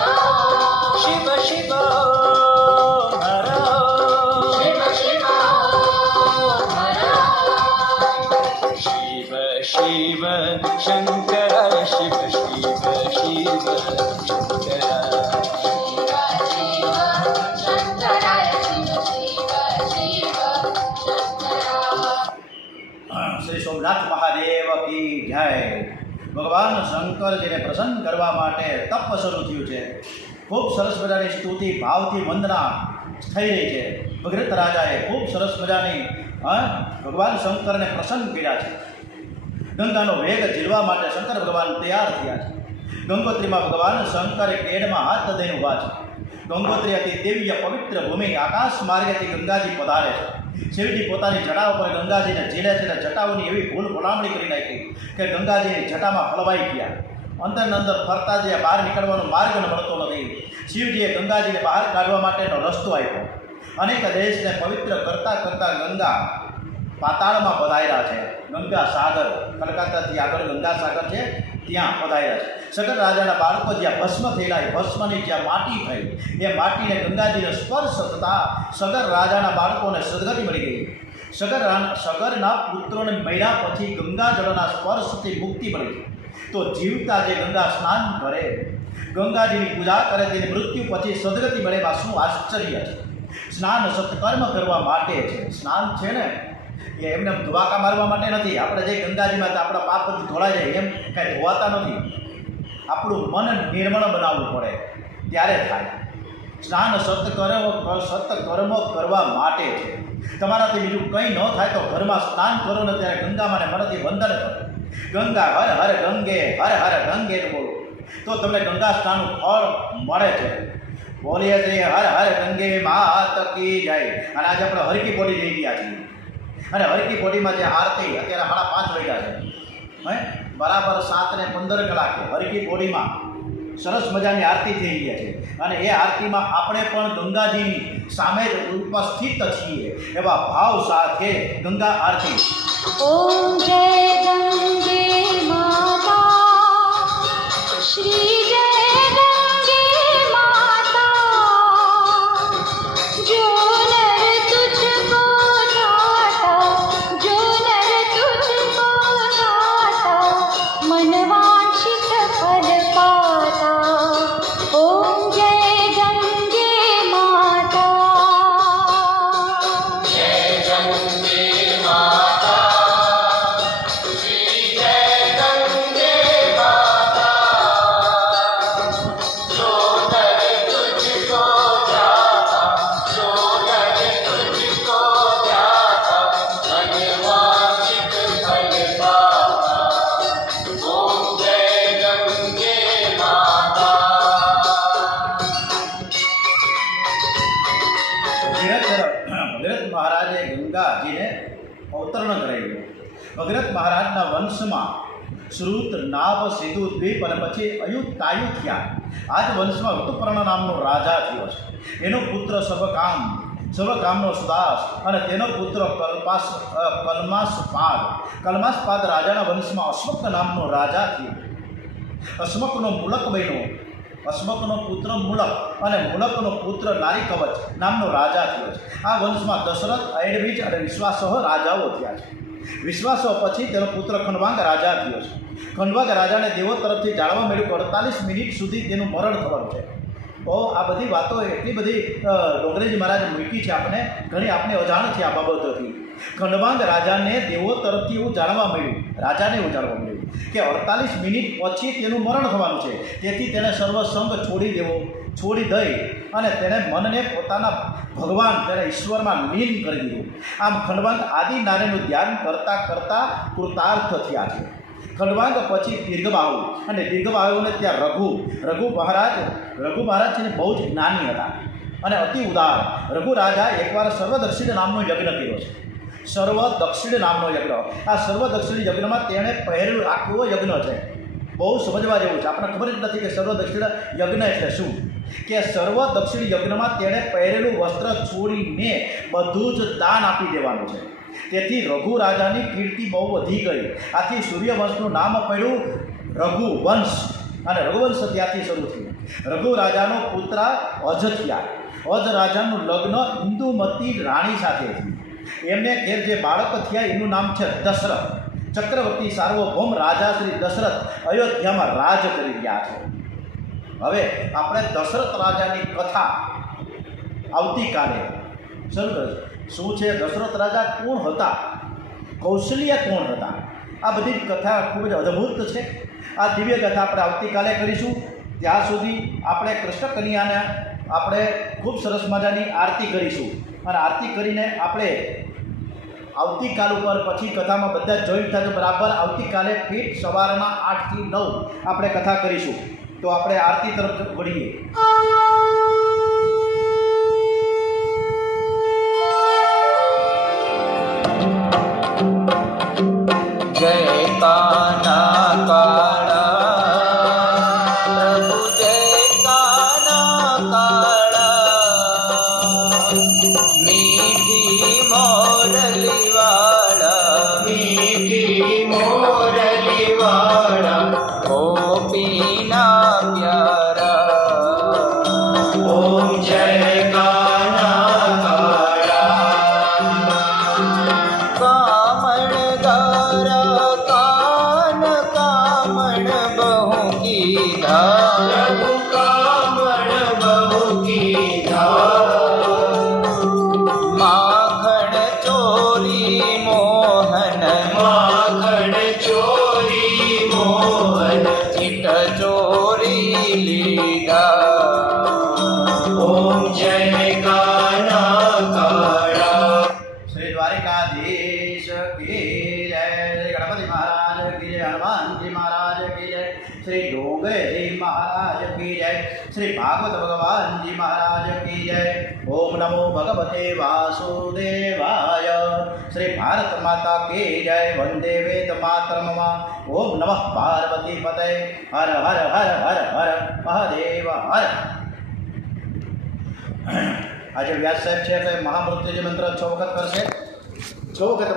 શિવ શિવ ઓમ હર ઓમ શિવ શિવ હર શિવ શિવ શંકરાય શિવ શિવ શિવ શંકરાય શ્રી સોમનાથ મહાદેવ કી જય. ભગવાન શંકરજીને પ્રસન્ન કરવા માટે તપ શરૂ થયું છે. ખૂબ સરસ મજાની સ્તુતિ ભાવથી વંદના થઈ રહી છે. ભગીરથ રાજાએ ખૂબ સરસ મજાની ભગવાન શંકરને પ્રસન્ન કર્યા છે. ગંગાનો વેગ ઝીલવા માટે શંકર ભગવાન તૈયાર થયા છે. ગંગોત્રીમાં ભગવાન શંકરે કેડમાં હાથ દઈને ઊભા છે. ગંગોત્રી અતિ દિવ્ય પવિત્ર ભૂમિ આકાશ માર્ગેથી ગંગાજી પધારે છે. શિવજી પોતાની જટા ઉપર ગંગાજીને ઝીલે છે. જટાઓની એવી ભૂલ ભલામણી કરી નાખી કે ગંગાજીની જટામાં હલવાઈ ગયા. અંદરને અંદર ફરતા જે બહાર નીકળવાનો માર્ગ મળતો નથી. શિવજીએ ગંગાજીને બહાર કાઢવા માટેનો રસ્તો આપ્યો. અનેક દેશને પવિત્ર કરતાં કરતાં ગંગા પાતાળમાં પધાર્યા છે. ગંગા સાગર કલકત્તાથી આગળ ગંગા સાગર છે ત્યાં પધાર્યા છે. સગર રાજાના બાળકો જ્યાં ભસ્મ થયેલા એ ભસ્મની જ્યાં માટી થઈ એ માટીને ગંગાજીને સ્પર્શ થતાં સગર રાજાના બાળકોને સદગતિ મળી ગઈ. સગરના પુત્રોને મળ્યા પછી ગંગાજળના સ્પર્શથી મુક્તિ મળી. તો જીવતા જે ગંગા સ્નાન કરે ગંગાજીની પૂજા કરે તેની મૃત્યુ પછી સદગતિ મળે એમાં શું આશ્ચર્ય છે. સ્નાન સત્કર્મ કરવા માટે છે. સ્નાન છે ને એ એમને ધોવાકા મારવા માટે નથી. આપણે જે ગંગાજીમાં તો આપણા પાપ બધું ધોળાઈ જાય એમ કાંઈ ધોવાતા નથી. આપણું મન નિર્મળ બનાવવું પડે ત્યારે થાય. સ્નાન સત્કર્મ કરવા માટે છે. તમારાથી બીજું કંઈ ન થાય તો ઘરમાં સ્નાન કરો ને ત્યારે ગંગામાને મનથી વંદન કરો. ગંગા હર હર ગંગે હર હર ગંગે બોલો તો તમને ગંગા સ્નાનનું ફળ મળે છે. બોલીએ છીએ હર હર ગંગે માત કી જય. અને આજે આપણે હરકી પોડી જઈ ગયા છીએ. અને હરકી પોડીમાં જે આરતી અત્યારે 5:30 વાગ્યા છે બરાબર 7:15 કલાકે હરકી પોડીમાં સરસ મજાની આરતી થઈ ગયા છે. અને એ આરતીમાં આપણે પણ ગંગાજીની સામે જ ઉપસ્થિત છીએ એવા ભાવ સાથે ગંગા આરતી. ओम जय गंगे माता श्री जय गंगे माता जो नर तुझको जाता जो नर तुझको जाता मन वांछित फल पाता. ओम जय गंगे माता ભગીરથ મહારાજે ગંગાજીને અવતરણ કરાવ્યું. ભગીરથ મહારાજના વંશમાં શ્રુત નાભ સિંધુ દ્વીપ અને પછી અયુતાયુ થયા. આ જ વંશમાં ઋતુપર્ણ નામનો રાજા થયો છે. એનો પુત્ર સવકામનો સુદાસ અને તેનો પુત્ર કલમાસપાદ રાજાના વંશમાં અશ્વક નામનો રાજા થયો. અશ્વકનો મુલક બન્યો. અશ્વકનો પુત્ર મુલક અને મુલકનો પુત્ર નારી કવચ નામનો રાજા થયો છે. આ વંશમાં દશરથ, ઐડવીજ અને વિશ્વાસહ રાજાઓ થયા છે. વિશ્વાસો પછી તેનો પુત્ર ખંડવાંગ રાજા થયો છે. ખંડવાંગ રાજાને દેવો તરફથી જાણવા મળ્યું કે 48 મિનિટ સુધી તેનું મરણ થવાનું છે. તો આ બધી વાતો એટલી બધી ડોંગરેજી મહારાજે મૂકી છે, ઘણી આપણે અજાણ છે આ બાબતોથી. ખંડવાંગ રાજાને દેવો તરફથી એવું જાણવા મળ્યું, રાજાને એવું જાણવા મળ્યું કે 48 મિનિટ પછી તેનું મરણ થવાનું છે. તેથી તેણે સર્વસંગ છોડી દઈ અને તેણે મનને પોતાના ભગવાન તેણે ઈશ્વરમાં લીન કરી દીધું. આમ ખંડવાંગ આદિ નારાયણનું ધ્યાન કરતાં કરતાં કૃતાર્થ થયા છે. ખંડવાંગ પછી દીર્ઘબાહુ, અને દીર્ઘબાહુને ત્યાં રઘુ મહારાજ છે ને બહુ જ જ્ઞાની હતા અને અતિ ઉદાર. રઘુ રાજા એકવાર સર્વદક્ષિણ નામનો યજ્ઞ કર્યો છે. સર્વદક્ષિણ નામનો યજ્ઞ. આ સર્વદક્ષિણ યજ્ઞમાં તેણે પહેરેલું આખો યજ્ઞ છે, બહુ સમજવા જેવું છે. આપણને ખબર જ નથી કે સર્વદક્ષિણ યજ્ઞ એટલે શું. કે સર્વદક્ષિણ યજ્ઞમાં તેણે પહેરેલું વસ્ત્ર છોડીને બધું જ દાન આપી દેવાનું છે. તેથી રઘુ રાજાની કીર્તિ બહુ વધી ગઈ. આથી સૂર્યવંશનું નામ પડ્યું રઘુવંશ, અને રઘુવંશ ત્યાંથી શરૂ થયું. રઘુ રાજાનો પુત્ર અજ થયા. અજ રાજાનું લગ્ન ઇન્દુમતી રાણી સાથે થયું. એમને ઘેર જે બાળક થયા એનું નામ છે દશરથ. ચક્રવર્તી સાર્વભૌમ રાજા શ્રી દશરથ અયોધ્યામાં રાજ કરી રહ્યા છે. હવે આપણે દશરથ રાજાની કથા આવતીકાલે શરૂ કરીશું. શું છે દશરથ રાજા, કોણ હતા, કૌશલ્ય કોણ હતા, આ બધી કથા ખૂબ જ અદ્ભુત છે. આ દિવ્ય કથા આપણે આવતીકાલે કરીશું. ત્યાં સુધી આપણે કૃષ્ણ કન્યાને આપણે ખૂબ સરસ મજાની આરતી કરીશું, અને આરતી કરીને આપણે આવતીકાલ ઉપર પછી કથામાં બધા જોઈન્ટ થશે બરાબર. આવતીકાલે ફીટ સવારના 8 થી 9 આપણે કથા કરીશું. તો આપણે આરતી તરફ વળીએ. જય કાના કાળા પ્રભુ, જય કાના કાળા, મીઠી મોરલી વાળા, ગોપીના પ્યારા. ઓમ જય કાના કામણ ગારા કાન કામણ બહુ કીધા, પ્રભુ કામણ બહુ કીધા. માખણ ચોરી મોહન, માખણ ચોરી મોહન, ચિત ચોરી લીધા. ઓમ જય કાના કાળા. શ્રી દ્વારિકાધીશ કી જય. ગણપતિ મહારાજ કી જય. હનુમાનજી મહારાજ કી જય. શ્રી ડોંગરેજી મહારાજ કી જય. શ્રી ભાગવત ભગવાનજી મહારાજ કી જય. ઓમ નમો ભગવતે વાસુદેવાય. શ્રી ભારત માતા કી જય. વંદે વેદ માતરમ. ઓમ નમઃ પાર્વતી પતય. હર હર હર હર હર મહાદેવ હર. આજે વ્યાસ સાહેબ છે એટલે મહામૃત્યુંજય મંત્ર 6 વખત કરશે. 6 વખત